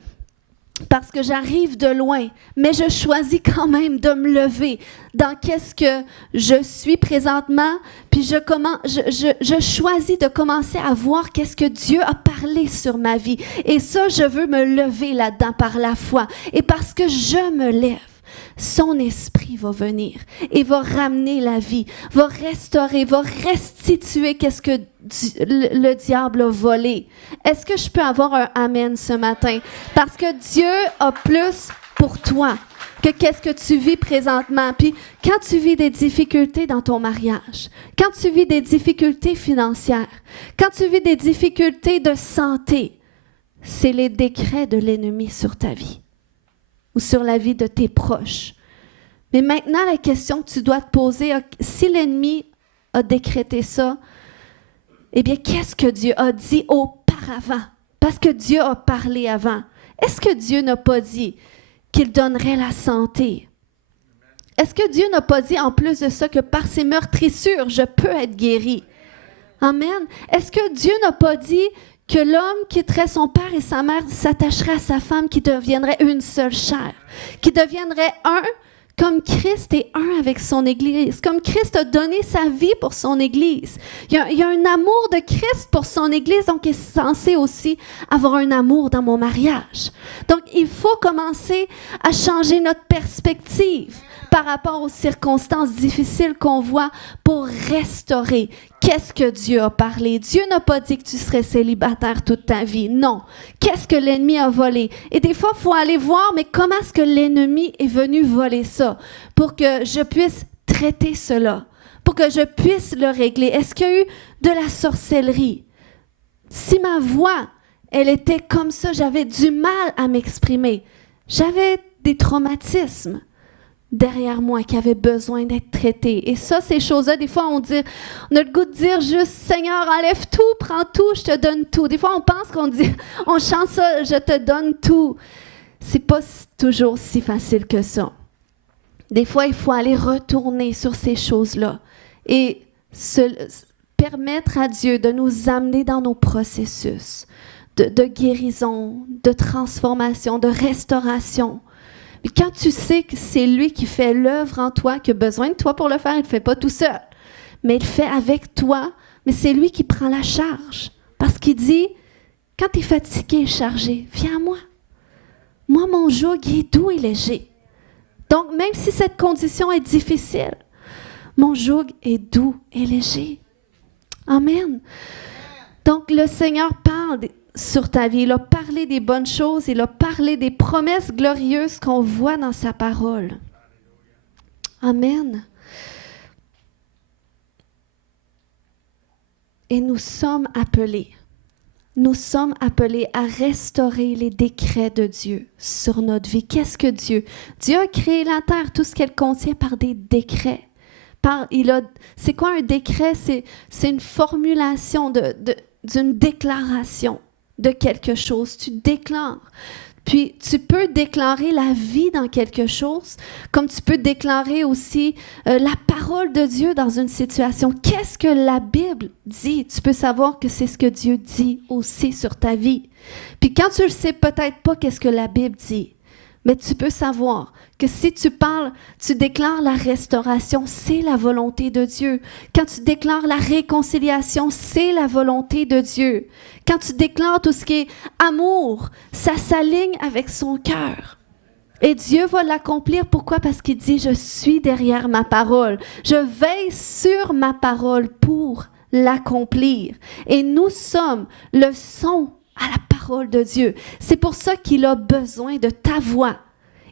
parce que j'arrive de loin, mais je choisis quand même de me lever dans qu'est-ce que je suis présentement, puis je choisis de commencer à voir qu'est-ce que Dieu a parlé sur ma vie. Et ça, je veux me lever là-dedans par la foi. Et parce que je me lève, son esprit va venir et va ramener la vie, va restaurer, va restituer qu'est-ce que le diable a volé. Est-ce que je peux avoir un amen ce matin? Parce que Dieu a plus pour toi que qu'est-ce que tu vis présentement. Puis quand tu vis des difficultés dans ton mariage, quand tu vis des difficultés financières, quand tu vis des difficultés de santé, c'est les décrets de l'ennemi sur ta vie ou sur la vie de tes proches. Mais maintenant, la question que tu dois te poser, si l'ennemi a décrété ça, eh bien, qu'est-ce que Dieu a dit auparavant? Parce que Dieu a parlé avant. Est-ce que Dieu n'a pas dit qu'il donnerait la santé? Est-ce que Dieu n'a pas dit en plus de ça que par ses meurtrissures, je peux être guéri? Amen. Est-ce que Dieu n'a pas dit que l'homme quitterait son père et sa mère, s'attacherait à sa femme, qui deviendrait une seule chair, qui deviendrait un, comme Christ est un avec son Église, comme Christ a donné sa vie pour son Église. Il y a un amour de Christ pour son Église, donc il est censé aussi avoir un amour dans mon mariage. Donc, il faut commencer à changer notre perspective par rapport aux circonstances difficiles qu'on voit pour restaurer. Qu'est-ce que Dieu a parlé? Dieu n'a pas dit que tu serais célibataire toute ta vie. Non. Qu'est-ce que l'ennemi a volé? Et des fois, il faut aller voir, mais comment est-ce que l'ennemi est venu voler ça? Pour que je puisse traiter cela, pour que je puisse le régler. Est-ce qu'il y a eu de la sorcellerie? Si ma voix, elle était comme ça, j'avais du mal à m'exprimer. J'avais des traumatismes derrière moi qui avaient besoin d'être traités. Et ça, ces choses-là, des fois, on a le goût de dire juste, Seigneur, enlève tout, prends tout, je te donne tout. Des fois, on pense on chante ça, je te donne tout. C'est pas toujours si facile que ça. Des fois, il faut aller retourner sur ces choses-là et permettre à Dieu de nous amener dans nos processus de guérison, de transformation, de restauration. Puis quand tu sais que c'est lui qui fait l'œuvre en toi, qui a besoin de toi pour le faire, il ne le fait pas tout seul, mais il le fait avec toi, mais c'est lui qui prend la charge. Parce qu'il dit, quand tu es fatigué et chargé, viens à moi. Moi, mon joug est doux et léger. Donc, même si cette condition est difficile, mon joug est doux et léger. Amen. Donc, le Seigneur parle sur ta vie. Il a parlé des bonnes choses. Il a parlé des promesses glorieuses qu'on voit dans sa parole. Amen. Et nous sommes appelés à restaurer les décrets de Dieu sur notre vie. Qu'est-ce que Dieu? Dieu a créé la terre, tout ce qu'elle contient par des décrets. C'est quoi un décret? C'est une formulation d'une déclaration de quelque chose. Tu déclares. Puis, tu peux déclarer la vie dans quelque chose, comme tu peux déclarer aussi la parole de Dieu dans une situation. Qu'est-ce que la Bible dit? Tu peux savoir que c'est ce que Dieu dit aussi sur ta vie. Puis, quand tu ne sais peut-être pas qu'est-ce que la Bible dit, mais tu peux savoir que si tu parles, tu déclares la restauration, c'est la volonté de Dieu. Quand tu déclares la réconciliation, c'est la volonté de Dieu. Quand tu déclares tout ce qui est amour, ça s'aligne avec son cœur. Et Dieu va l'accomplir. Pourquoi? Parce qu'il dit, je suis derrière ma parole. Je veille sur ma parole pour l'accomplir. Et nous sommes le son à la parole de Dieu. C'est pour ça qu'il a besoin de ta voix.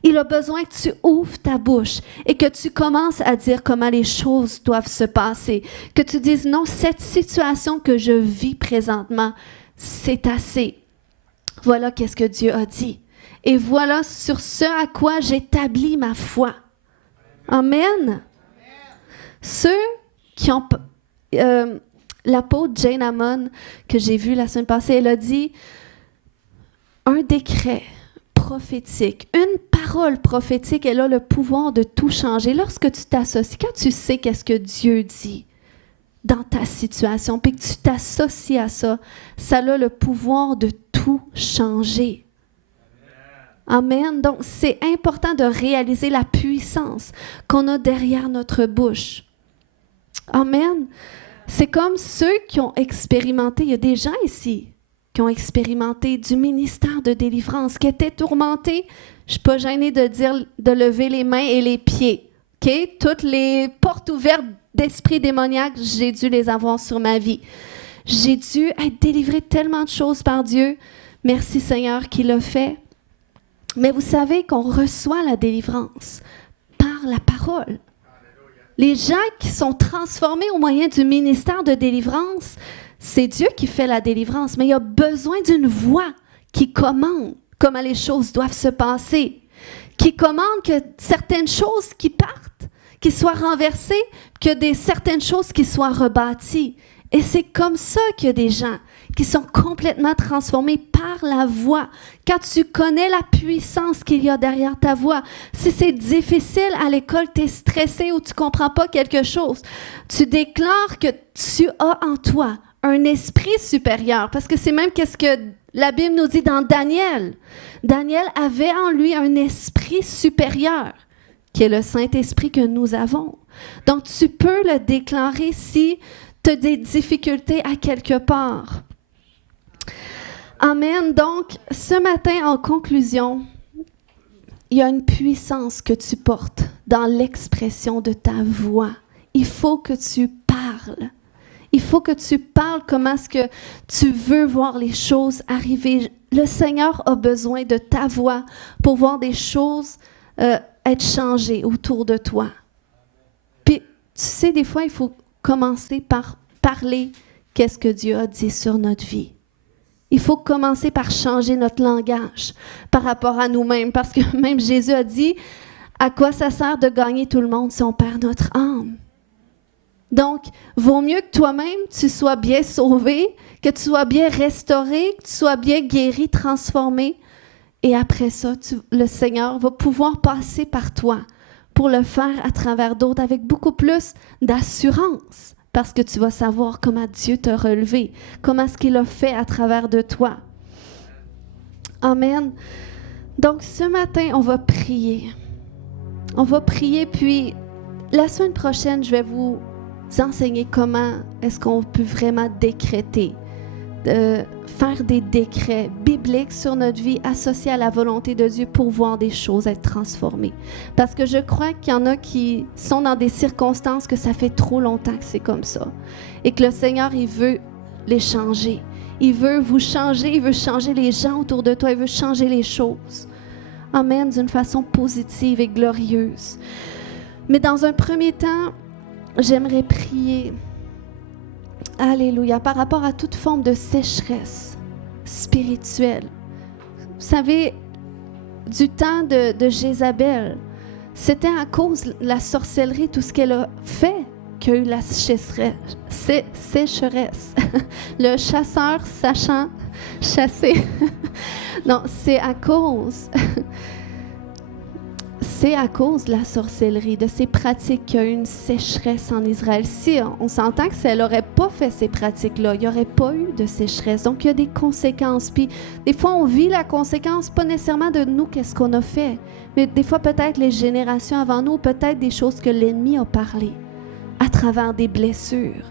Il a besoin que tu ouvres ta bouche et que tu commences à dire comment les choses doivent se passer. Que tu dises, non, cette situation que je vis présentement, c'est assez. Voilà qu'est-ce que Dieu a dit. Et voilà sur ce à quoi j'établis ma foi. Amen. Ce qui ont... l'apôtre Jane Hammond, que j'ai vu la semaine passée, elle a dit un décret prophétique, une parole prophétique, elle a le pouvoir de tout changer. Lorsque tu t'associes, quand tu sais qu'est-ce que Dieu dit dans ta situation, puis que tu t'associes à ça, ça a le pouvoir de tout changer. Amen. Donc, c'est important de réaliser la puissance qu'on a derrière notre bouche. Amen. C'est comme ceux qui ont expérimenté, il y a des gens ici qui ont expérimenté du ministère de délivrance, qui étaient tourmentés, je ne suis pas gênée de dire, de lever les mains et les pieds. OK? Toutes les portes ouvertes d'esprits démoniaques, j'ai dû les avoir sur ma vie. J'ai dû être délivrée de tellement de choses par Dieu. Merci Seigneur qui l'a fait. Mais vous savez qu'on reçoit la délivrance par la parole. Les gens qui sont transformés au moyen du ministère de délivrance, c'est Dieu qui fait la délivrance, mais il y a besoin d'une voix qui commande comment les choses doivent se passer, qui commande que certaines choses qui partent, qui soient renversées, que certaines choses qui soient rebâties. Et c'est comme ça qu'il y a des gens qui sont complètement transformés par la voix. Quand tu connais la puissance qu'il y a derrière ta voix, si c'est difficile à l'école, tu es stressé ou tu ne comprends pas quelque chose, tu déclares que tu as en toi un esprit supérieur, parce que c'est même qu'est-ce que la Bible nous dit dans Daniel. Daniel avait en lui un esprit supérieur, qui est le Saint-Esprit que nous avons. Donc, tu peux le déclarer si tu as des difficultés à quelque part. Amen. Donc, ce matin, en conclusion, il y a une puissance que tu portes dans l'expression de ta voix. Il faut que tu parles. Il faut que tu parles comment est-ce que tu veux voir les choses arriver. Le Seigneur a besoin de ta voix pour voir des choses être changées autour de toi. Puis, tu sais, des fois, il faut commencer par parler qu'est-ce que Dieu a dit sur notre vie. Il faut commencer par changer notre langage par rapport à nous-mêmes, parce que même Jésus a dit, à quoi ça sert de gagner tout le monde si on perd notre âme? Donc, vaut mieux que toi-même, tu sois bien sauvé, que tu sois bien restauré, que tu sois bien guéri, transformé. Et après ça, le Seigneur va pouvoir passer par toi pour le faire à travers d'autres avec beaucoup plus d'assurance. Parce que tu vas savoir comment Dieu t'a relevé, comment est-ce qu'il a fait à travers de toi. Amen. Donc, ce matin, on va prier. On va prier, puis la semaine prochaine, je vais vous enseigner comment est-ce qu'on peut vraiment décréter, faire des décrets bibliques sur notre vie associés à la volonté de Dieu pour voir des choses être transformées. Parce que je crois qu'il y en a qui sont dans des circonstances que ça fait trop longtemps que c'est comme ça. Et que le Seigneur, il veut les changer. Il veut vous changer, il veut changer les gens autour de toi, il veut changer les choses. Amen, d'une façon positive et glorieuse. Mais dans un premier temps, j'aimerais prier. Alléluia, par rapport à toute forme de sécheresse spirituelle. Vous savez, du temps de Jézabel, c'était à cause de la sorcellerie, tout ce qu'elle a fait, qu'il y a eu la sécheresse. Le chasseur sachant chasser. Non, c'est à cause de la sorcellerie, de ces pratiques qu'il y a eu une sécheresse en Israël. Si on s'entend que si elle n'aurait pas fait ces pratiques-là, il n'y aurait pas eu de sécheresse. Donc, il y a des conséquences. Puis, des fois, on vit la conséquence, pas nécessairement de nous, qu'est-ce qu'on a fait, mais des fois, peut-être les générations avant nous, peut-être des choses que l'ennemi a parlé à travers des blessures.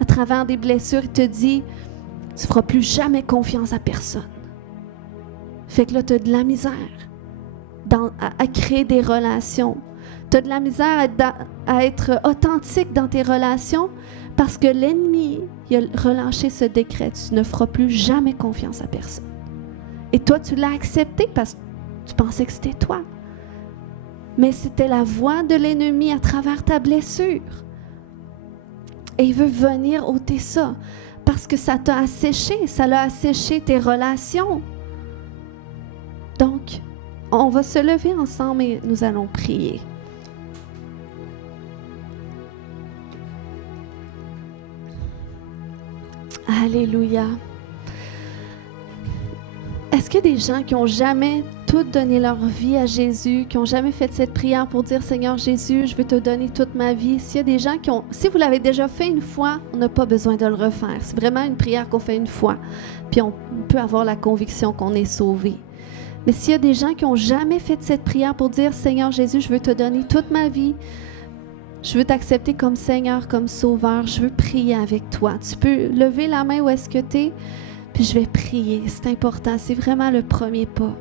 À travers des blessures, il te dit, tu ne feras plus jamais confiance à personne. Fait que là, tu as de la misère à créer des relations. Tu as de la misère à être authentique dans tes relations parce que l'ennemi, il a relâché ce décret. Tu ne feras plus jamais confiance à personne. Et toi, tu l'as accepté parce que tu pensais que c'était toi. Mais c'était la voix de l'ennemi à travers ta blessure. Et il veut venir ôter ça parce que ça t'a asséché. Ça l'a asséché tes relations. Donc, on va se lever ensemble et nous allons prier. Alléluia. Est-ce qu'il y a des gens qui n'ont jamais tout donné leur vie à Jésus, qui n'ont jamais fait cette prière pour dire « Seigneur Jésus, je veux te donner toute ma vie ». S'il y a des gens qui ont... Si vous l'avez déjà fait une fois, on n'a pas besoin de le refaire. C'est vraiment une prière qu'on fait une fois. Puis on peut avoir la conviction qu'on est sauvé. Mais s'il y a des gens qui n'ont jamais fait cette prière pour dire « Seigneur Jésus, je veux te donner toute ma vie. Je veux t'accepter comme Seigneur, comme Sauveur. Je veux prier avec toi. » Tu peux lever la main où est-ce que tu es. Puis je vais prier, c'est important, c'est vraiment le premier pas.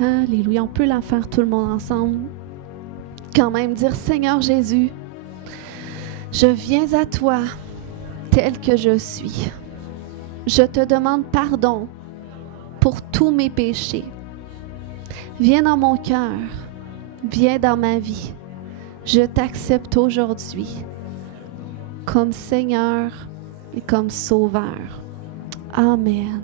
Alléluia, on peut la faire tout le monde ensemble. Quand même dire, Seigneur Jésus, je viens à toi tel que je suis. Je te demande pardon pour tous mes péchés. Viens dans mon cœur, viens dans ma vie. Je t'accepte aujourd'hui comme Seigneur et comme Sauveur. Amen.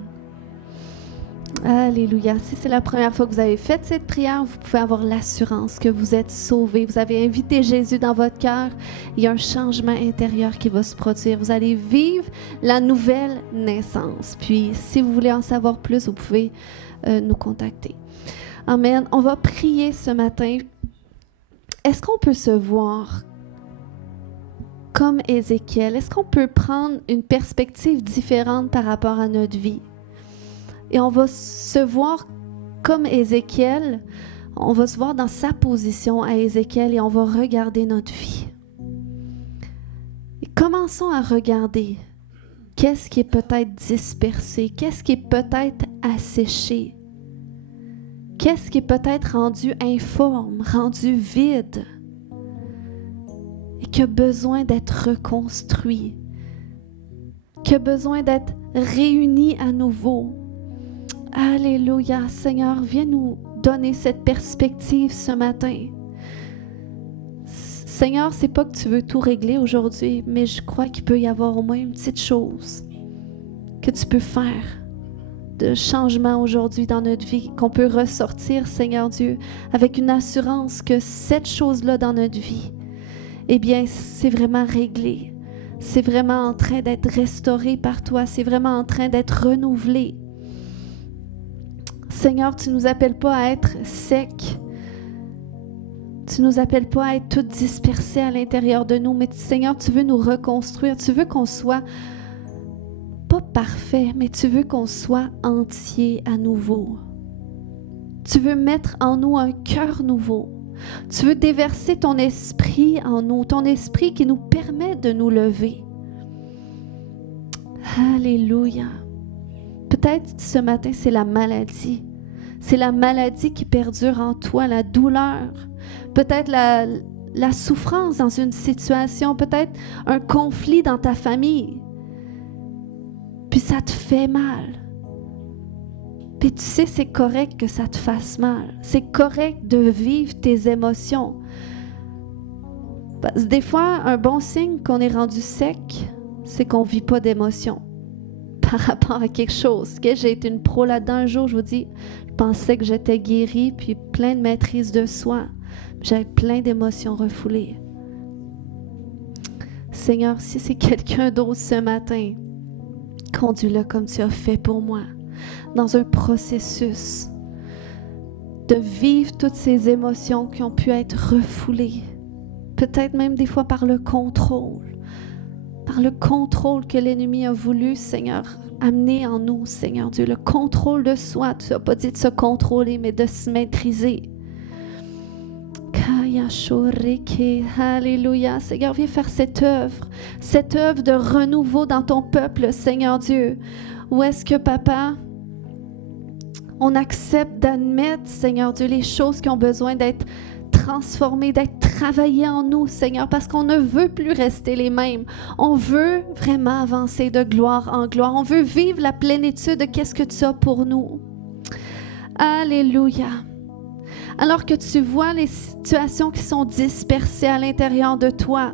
Alléluia. Si c'est la première fois que vous avez fait cette prière, vous pouvez avoir l'assurance que vous êtes sauvés. Vous avez invité Jésus dans votre cœur. Il y a un changement intérieur qui va se produire. Vous allez vivre la nouvelle naissance. Puis, si vous voulez en savoir plus, vous pouvez nous contacter. Amen. On va prier ce matin. Est-ce qu'on peut se voir comme Ézéchiel? Est-ce qu'on peut prendre une perspective différente par rapport à notre vie? Et on va se voir comme Ézéchiel, on va se voir dans sa position à Ézéchiel et on va regarder notre vie. Et commençons à regarder qu'est-ce qui est peut-être dispersé, qu'est-ce qui est peut-être asséché, qu'est-ce qui est peut-être rendu informe, rendu vide, et qui a besoin d'être reconstruit, qui a besoin d'être réuni à nouveau. Alléluia, Seigneur, viens nous donner cette perspective ce matin. Seigneur, c'est pas que tu veux tout régler aujourd'hui, mais je crois qu'il peut y avoir au moins une petite chose que tu peux faire de changement aujourd'hui dans notre vie, qu'on peut ressortir, Seigneur Dieu, avec une assurance que cette chose-là dans notre vie, eh bien, c'est vraiment réglé. C'est vraiment en train d'être restauré par toi. C'est vraiment en train d'être renouvelé. Seigneur, tu ne nous appelles pas à être secs. Tu ne nous appelles pas à être tout dispersés à l'intérieur de nous. Mais Seigneur, tu veux nous reconstruire. Tu veux qu'on soit pas parfait, mais tu veux qu'on soit entier à nouveau. Tu veux mettre en nous un cœur nouveau. Tu veux déverser ton esprit en nous, ton esprit qui nous permet de nous lever. Alléluia. Peut-être ce matin, c'est la maladie. C'est la maladie qui perdure en toi, la douleur. Peut-être la souffrance dans une situation, peut-être un conflit dans ta famille. Puis ça te fait mal. Puis tu sais, c'est correct que ça te fasse mal. C'est correct de vivre tes émotions. Parce que des fois, un bon signe qu'on est rendu sec, c'est qu'on ne vit pas d'émotions par rapport à quelque chose. J'ai été une pro là-dedans un jour, je vous dis, je pensais que j'étais guérie, puis plein de maîtrise de soi. J'avais plein d'émotions refoulées. Seigneur, si c'est quelqu'un d'autre ce matin, conduis-le comme tu as fait pour moi, dans un processus de vivre toutes ces émotions qui ont pu être refoulées, peut-être même des fois par le contrôle que l'ennemi a voulu, Seigneur, amener en nous, Seigneur Dieu, le contrôle de soi. Tu n'as pas dit de se contrôler, mais de se maîtriser. Alléluia. Seigneur, viens faire cette œuvre de renouveau dans ton peuple, Seigneur Dieu. Où est-ce que, Papa, on accepte d'admettre, Seigneur Dieu, les choses qui ont besoin d'être transformées, d'être travaillées en nous, Seigneur, parce qu'on ne veut plus rester les mêmes. On veut vraiment avancer de gloire en gloire. On veut vivre la plénitude de qu'est-ce que tu as pour nous. Alléluia. Alors que tu vois les situations qui sont dispersées à l'intérieur de toi,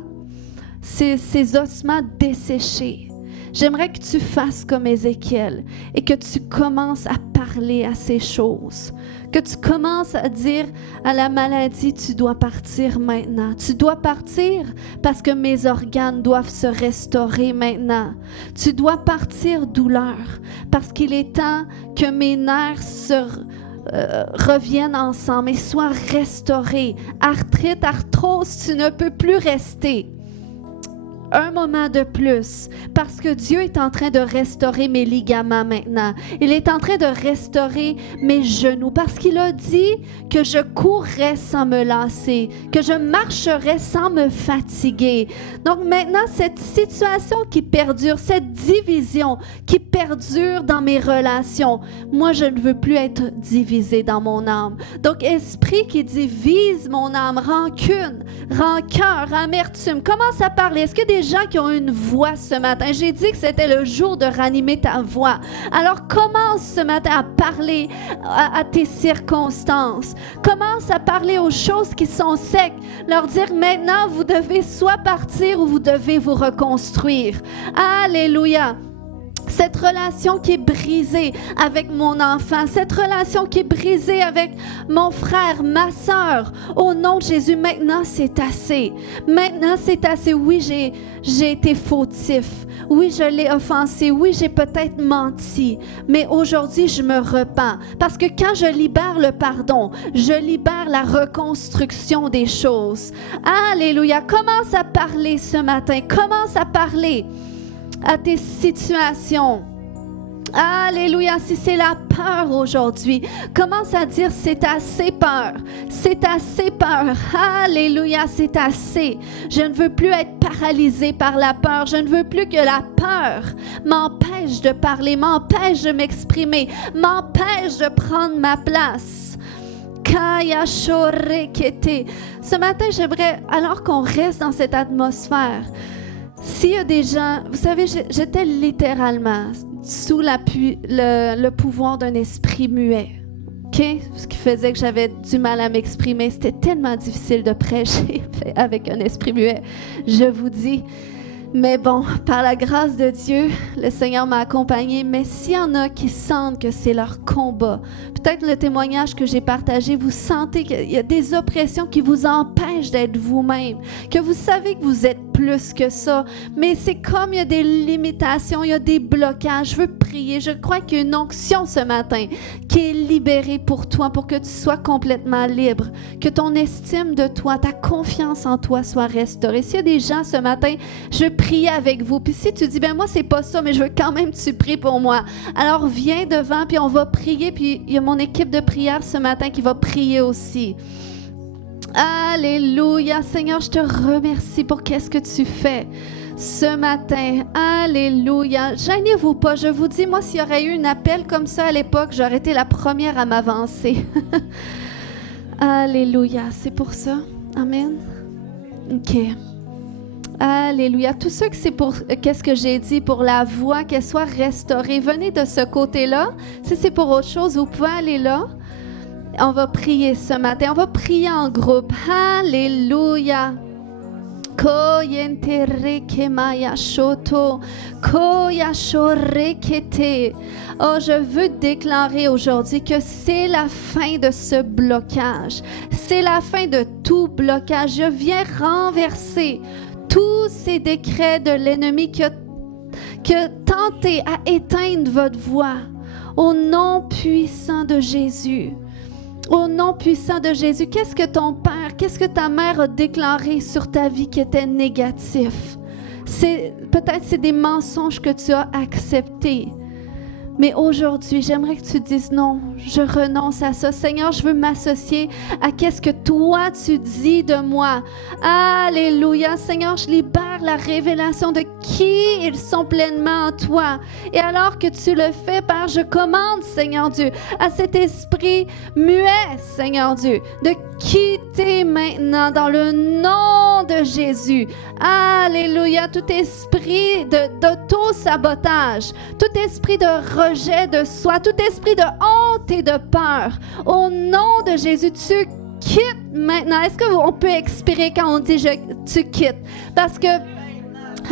ces ossements desséchés, j'aimerais que tu fasses comme Ézéchiel et que tu commences à parler parler à ces choses. Que tu commences à dire à la maladie, tu dois partir maintenant. Tu dois partir parce que mes organes doivent se restaurer maintenant. Tu dois partir, douleur, parce qu'il est temps que mes nerfs reviennent ensemble et soient restaurés. Arthrite, arthrose, tu ne peux plus rester un moment de plus, parce que Dieu est en train de restaurer mes ligaments maintenant. Il est en train de restaurer mes genoux, parce qu'il a dit que je courrais sans me lasser, que je marcherais sans me fatiguer. Donc maintenant, cette situation qui perdure, cette division qui perdure dans mes relations, moi, je ne veux plus être divisée dans mon âme. Donc, esprit qui divise mon âme, rancune, rancœur, amertume, commence à parler. Est-ce que des gens qui ont une voix ce matin? J'ai dit que c'était le jour de ranimer ta voix. Alors commence ce matin à parler à tes circonstances. Commence à parler aux choses qui sont secs. Leur dire maintenant, vous devez soit partir ou vous devez vous reconstruire. Alléluia. Cette relation qui est brisée avec mon enfant, cette relation qui est brisée avec mon frère, ma sœur, au nom de Jésus, maintenant c'est assez. Maintenant c'est assez. Oui, j'ai été fautif. Oui, je l'ai offensé. Oui, j'ai peut-être menti. Mais aujourd'hui, je me repens. Parce que quand je libère le pardon, je libère la reconstruction des choses. Alléluia. Commence à parler ce matin. Commence à parler à tes situations. Alléluia, si c'est la peur aujourd'hui, commence à dire c'est assez peur, c'est assez peur. Alléluia, c'est assez. Je ne veux plus être paralysée par la peur, je ne veux plus que la peur m'empêche de parler, m'empêche de m'exprimer, m'empêche de prendre ma place. Ce matin, j'aimerais, alors qu'on reste dans cette atmosphère, s'il y a des gens, vous savez, j'étais littéralement sous le pouvoir d'un esprit muet, OK? Ce qui faisait que j'avais du mal à m'exprimer. C'était tellement difficile de prêcher avec un esprit muet, je vous dis. Mais bon, par la grâce de Dieu, le Seigneur m'a accompagnée. Mais s'il y en a qui sentent que c'est leur combat, peut-être le témoignage que j'ai partagé, vous sentez qu'il y a des oppressions qui vous empêchent d'être vous-même, que vous savez que vous êtes plus que ça, mais c'est comme il y a des limitations, il y a des blocages. Je veux prier, je crois qu'il y a une onction ce matin qui est libérée pour toi, pour que tu sois complètement libre, que ton estime de toi, ta confiance en toi soit restaurée. S'il y a des gens ce matin, je veux prier avec vous. Puis si tu dis, ben moi c'est pas ça, mais je veux quand même que tu pries pour moi. Alors viens devant, puis on va prier, puis il y a mon équipe de prière ce matin qui va prier aussi. Alléluia. Seigneur, je te remercie pour qu'est-ce que tu fais ce matin. Alléluia. Gênez-vous pas. Je vous dis, moi, s'il y aurait eu un appel comme ça à l'époque, j'aurais été la première à m'avancer. Alléluia. C'est pour ça. Amen. OK. Alléluia. Tous ceux que c'est pour, qu'est-ce que j'ai dit, pour la voix, qu'elle soit restaurée, venez de ce côté-là. Si c'est pour autre chose, vous pouvez aller là. On va prier ce matin. On va prier en groupe. Alléluia. Oh, je veux déclarer aujourd'hui que c'est la fin de ce blocage. C'est la fin de tout blocage. Je viens renverser tous ces décrets de l'ennemi qui a tenté à éteindre votre voix. Au nom puissant de Jésus. Au nom puissant de Jésus, qu'est-ce que ton père, qu'est-ce que ta mère a déclaré sur ta vie qui était négatif? Peut-être c'est des mensonges que tu as acceptés. Mais aujourd'hui, j'aimerais que tu dises non, je renonce à ça. Seigneur, je veux m'associer à qu'est-ce que toi tu dis de moi. Alléluia. Seigneur, je libère la révélation de qui ils sont pleinement en toi. Et alors que tu le fais, Père, je commande, Seigneur Dieu, à cet esprit muet, Seigneur Dieu, de quitter maintenant dans le nom de Jésus. Alléluia. Tout esprit d'auto-sabotage, tout esprit de rejet de soi, tout esprit de honte et de peur, au nom de Jésus, tu quittes maintenant. Est-ce qu'on peut expirer quand on dit tu quittes? Parce que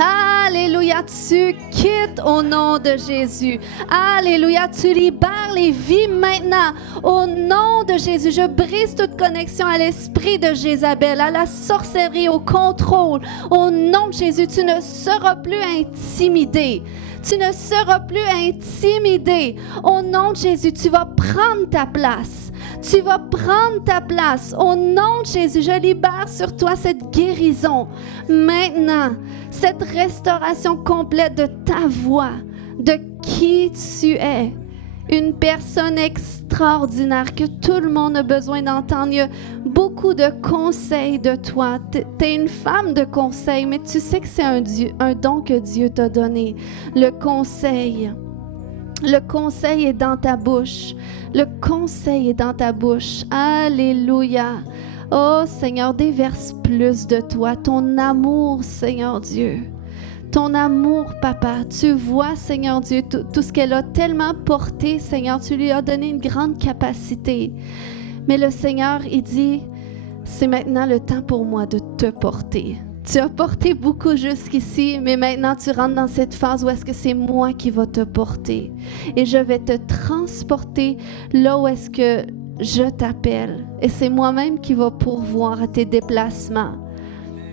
Alléluia, tu quittes au nom de Jésus. Alléluia, tu libères les vies maintenant. Au nom de Jésus, je brise toute connexion à l'esprit de Jézabel, à la sorcellerie, au contrôle. Au nom de Jésus, tu ne seras plus intimidé. Tu ne seras plus intimidé. Au nom de Jésus, tu vas prendre ta place. Tu vas prendre ta place. Au nom de Jésus, je libère sur toi cette guérison. Maintenant, cette restauration complète de ta voix, de qui tu es. Une personne extraordinaire que tout le monde a besoin d'entendre. Il y a beaucoup de conseils de toi. Tu es une femme de conseils, mais tu sais que c'est un don que Dieu t'a donné. Le conseil. Le conseil est dans ta bouche. Le conseil est dans ta bouche. Alléluia. Oh Seigneur, déverse plus de toi. Ton amour, Seigneur Dieu. Ton amour, Papa. Tu vois, Seigneur Dieu, tout ce qu'elle a tellement porté, Seigneur. Tu lui as donné une grande capacité. Mais le Seigneur, il dit, c'est maintenant le temps pour moi de te porter. Tu as porté beaucoup jusqu'ici, mais maintenant tu rentres dans cette phase où est-ce que c'est moi qui va te porter. Et je vais te transporter là où est-ce que je t'appelle. Et c'est moi-même qui va pourvoir à tes déplacements.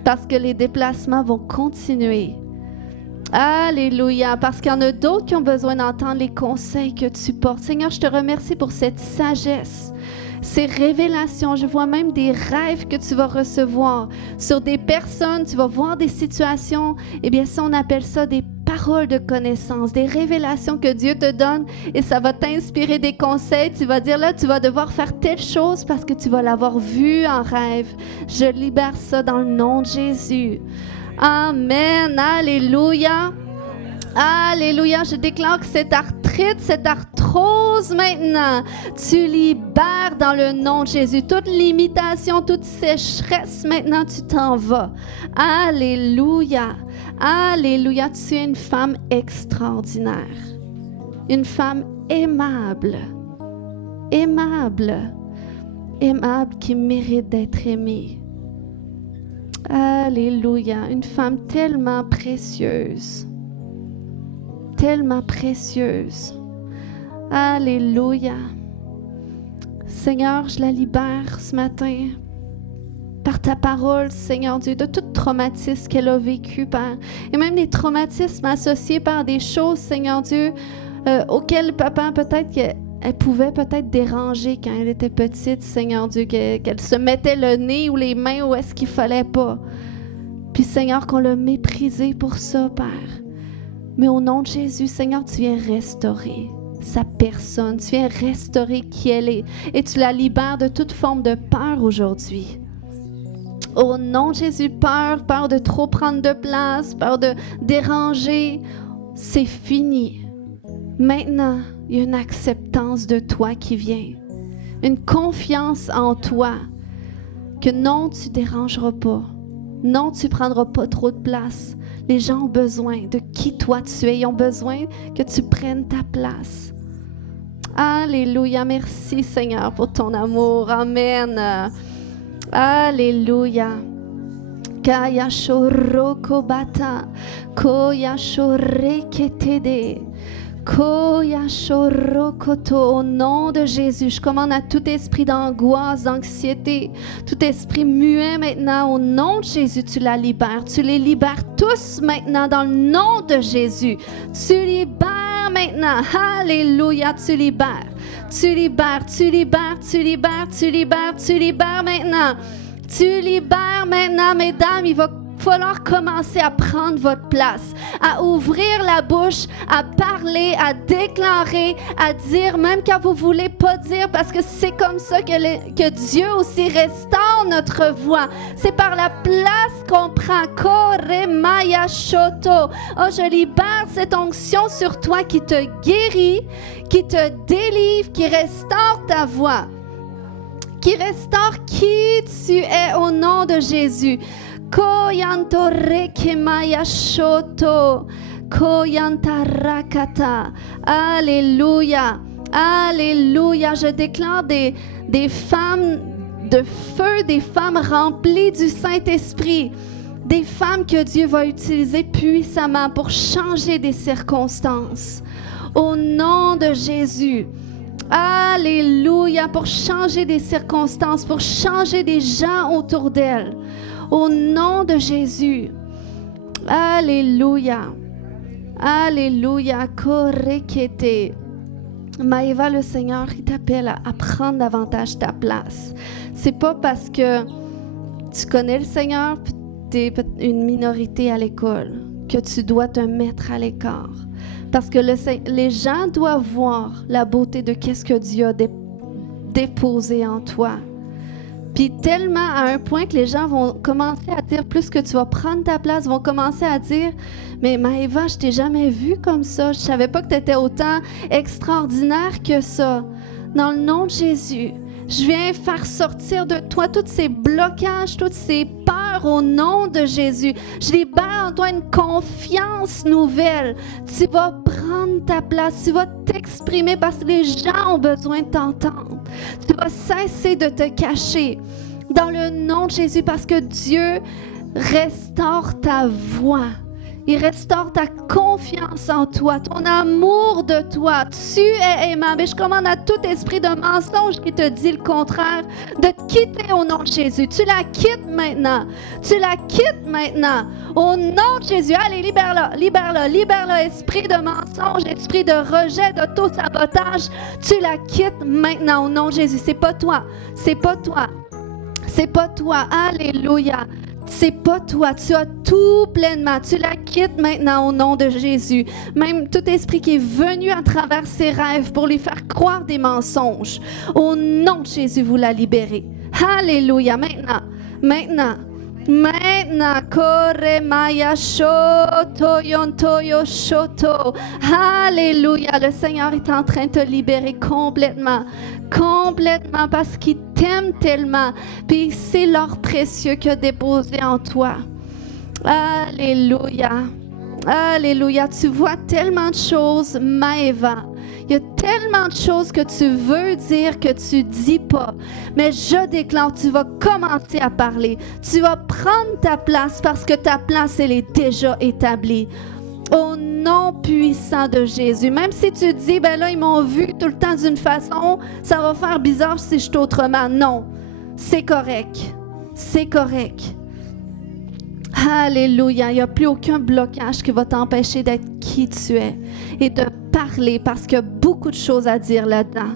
Parce que les déplacements vont continuer. Alléluia, parce qu'il y en a d'autres qui ont besoin d'entendre les conseils que tu portes. Seigneur, je te remercie pour cette sagesse, ces révélations. Je vois même des rêves que tu vas recevoir sur des personnes. Tu vas voir des situations. Eh bien, ça, on appelle ça des paroles de connaissance, des révélations que Dieu te donne et ça va t'inspirer des conseils. Tu vas dire là, tu vas devoir faire telle chose parce que tu vas l'avoir vu en rêve. Je libère ça dans le nom de Jésus. Amen. Alléluia. Alléluia. Je déclare que cette arthrite, cette arthrose maintenant, tu libères dans le nom de Jésus. Toute limitation, toute sécheresse, maintenant tu t'en vas. Alléluia. Alléluia. Tu es une femme extraordinaire. Une femme aimable. Aimable. Aimable qui mérite d'être aimée. Alléluia. Une femme tellement précieuse. Tellement précieuse. Alléluia. Seigneur, je la libère ce matin par ta parole, Seigneur Dieu, de tout traumatisme qu'elle a vécu, Père. Et même des traumatismes associés par des choses, Seigneur Dieu, auxquelles, Papa, peut-être qu'elle pouvait peut-être déranger quand elle était petite, Seigneur Dieu, qu'elle se mettait le nez ou les mains où est-ce qu'il fallait pas. Puis, Seigneur, qu'on l'a méprisée pour ça, Père. Mais au nom de Jésus, Seigneur, tu viens restaurer sa personne. Tu viens restaurer qui elle est. Et tu la libères de toute forme de peur aujourd'hui. Au nom de Jésus, peur de trop prendre de place, peur de déranger. C'est fini. Maintenant, il y a une acceptance de toi qui vient. Une confiance en toi. Que non, tu ne dérangeras pas. Non, tu ne prendras pas trop de place. Les gens ont besoin de qui toi tu es. Ils ont besoin que tu prennes ta place. Alléluia. Merci Seigneur pour ton amour. Amen. Alléluia. Kaya shoroko bata. Koya shoreketede. Au nom de Jésus, je commande à tout esprit d'angoisse, d'anxiété, tout esprit muet maintenant, au nom de Jésus, tu la libères. Tu les libères tous maintenant dans le nom de Jésus. Tu libères maintenant. Alléluia, tu libères. Tu libères, tu libères, tu libères, tu libères, tu libères maintenant. Tu libères maintenant, mesdames, il va falloir commencer à prendre votre place, à ouvrir la bouche, à parler, à déclarer, à dire, même quand vous ne voulez pas dire, parce que c'est comme ça que Dieu aussi restaure notre voix. C'est par la place qu'on prend. Koremaya shoto. Oh, je libère cette onction sur toi qui te guérit, qui te délivre, qui restaure ta voix, qui restaure qui tu es au nom de Jésus. Koyanto rekemaya shoto, koyanta rakata. Alléluia, alléluia. Je déclare des femmes de feu, des femmes remplies du Saint-Esprit, Des femmes que Dieu va utiliser puissamment pour changer des circonstances. Au nom de Jésus. Alléluia, pour changer des circonstances, pour changer des gens autour d'elle. Au nom de Jésus. Alléluia. Alléluia. Korekete. Maëva, le Seigneur, il t'appelle à prendre davantage ta place. C'est pas parce que tu connais le Seigneur, tu es une minorité à l'école, que tu dois te mettre à l'écart. Parce que les gens doivent voir la beauté de qu'est-ce que Dieu a déposé en toi. Puis tellement à un point que les gens vont commencer à dire, plus que tu vas prendre ta place, vont commencer à dire, mais Maëva, je t'ai jamais vue comme ça. Je savais pas que tu étais autant extraordinaire que ça. Dans le nom de Jésus, je viens faire sortir de toi tous ces blocages, toutes ces peurs au nom de Jésus. Je libère en toi une confiance nouvelle. Tu vas prendre ta place, tu vas t'exprimer parce que les gens ont besoin de t'entendre. Tu vas cesser de te cacher dans le nom de Jésus parce que Dieu restaure ta voix. Il restaure ta confiance en toi, ton amour de toi. Tu es aimable. Et je commande à tout esprit de mensonge qui te dit le contraire de te quitter au nom de Jésus. Tu la quittes maintenant. Tu la quittes maintenant. Au nom de Jésus. Allez, libère-la, libère-la, libère-la. Esprit de mensonge, esprit de rejet, d'auto-sabotage. Tu la quittes maintenant au nom de Jésus. C'est pas toi. C'est pas toi. C'est pas toi. Alléluia. C'est pas toi, tu as tout pleinement. Tu la quittes maintenant au nom de Jésus. Même tout esprit qui est venu à travers ses rêves pour lui faire croire des mensonges. Au nom de Jésus, vous la libérez. Alléluia. Maintenant, maintenant. Maintenant, Kore Maya Shoto Yontoyo Shoto. Alléluia. Le Seigneur est en train de te libérer complètement. Complètement parce qu'il t'aime tellement. Puis c'est l'or précieux qu'il a déposé en toi. Alléluia. Alléluia. Tu vois tellement de choses, Maëva. Il y a tellement de choses que tu veux dire que tu dis pas. Mais je déclare, tu vas commencer à parler. Tu vas prendre ta place parce que ta place, elle est déjà établie. Au nom puissant de Jésus. Même si tu dis, ben là, ils m'ont vu tout le temps d'une façon, ça va faire bizarre si je suis autrement. Non, c'est correct. C'est correct. Alléluia. Il n'y a plus aucun blocage qui va t'empêcher d'être qui tu es et de parler parce qu'il y a beaucoup de choses à dire là-dedans.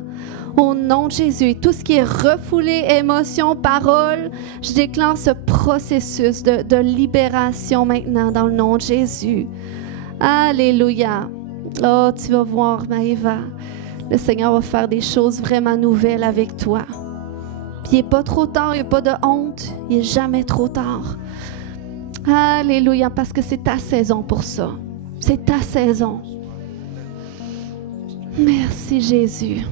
Au nom de Jésus, et tout ce qui est refoulé, émotion, parole, je déclare ce processus de libération maintenant dans le nom de Jésus. Alléluia. Oh, tu vas voir, Maëva. Le Seigneur va faire des choses vraiment nouvelles avec toi. Puis il n'est pas trop tard, il n'y a pas de honte. Il n'est jamais trop tard. Alléluia, parce que c'est ta saison pour ça. C'est ta saison. Merci Jésus.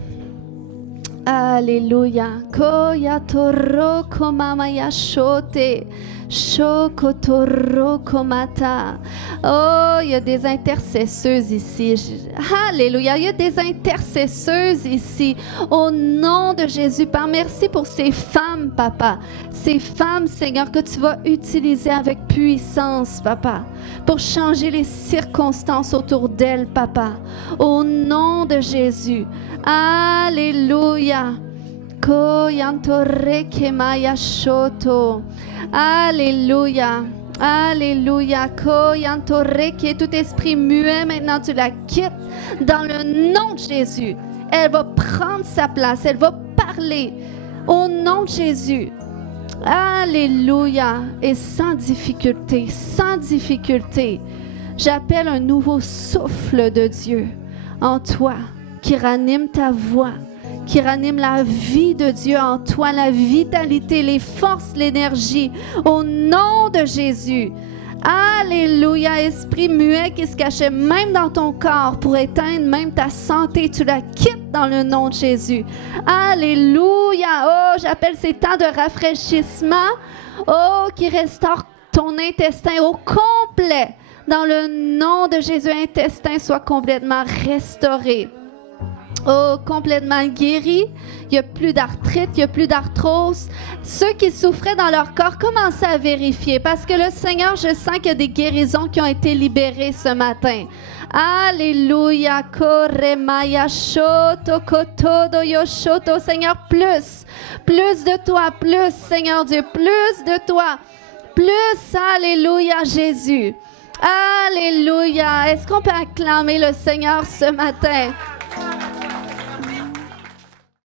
Alléluia. Koya toro komamaya shote. Shokotoro komata. Oh, il y a des intercesseuses ici. Alléluia. Il y a des intercesseuses ici. Au nom de Jésus, Père, merci pour ces femmes, Papa. Ces femmes, Seigneur, que tu vas utiliser avec puissance, Papa, pour changer les circonstances autour d'elles, Papa. Au nom de Jésus. Alléluia. Koyantore kemaya shoto. Alléluia. Alléluia. Koyantore ke tout esprit muet, maintenant tu la quittes dans le nom de Jésus. Elle va prendre sa place. Elle va parler au nom de Jésus. Alléluia. Et sans difficulté, sans difficulté, j'appelle un nouveau souffle de Dieu en toi qui ranime ta voix, qui ranime la vie de Dieu en toi, la vitalité, les forces, l'énergie, au nom de Jésus. Alléluia, esprit muet qui se cachait même dans ton corps pour éteindre même ta santé, tu la quittes dans le nom de Jésus. Alléluia, oh, j'appelle ces temps de rafraîchissement, oh, qui restaure ton intestin au complet. Dans le nom de Jésus, intestin soit complètement restauré. Oh, complètement guéri. Il n'y a plus d'arthrite, il n'y a plus d'arthrose. Ceux qui souffraient dans leur corps, commencez à vérifier parce que le Seigneur, je sens qu'il y a des guérisons qui ont été libérées ce matin. Alléluia. Koremaya shoto kotodo yoshoto. Seigneur, plus de toi, plus, Seigneur Dieu, plus de toi. Plus, alléluia, Jésus. Alléluia. Est-ce qu'on peut acclamer le Seigneur ce matin?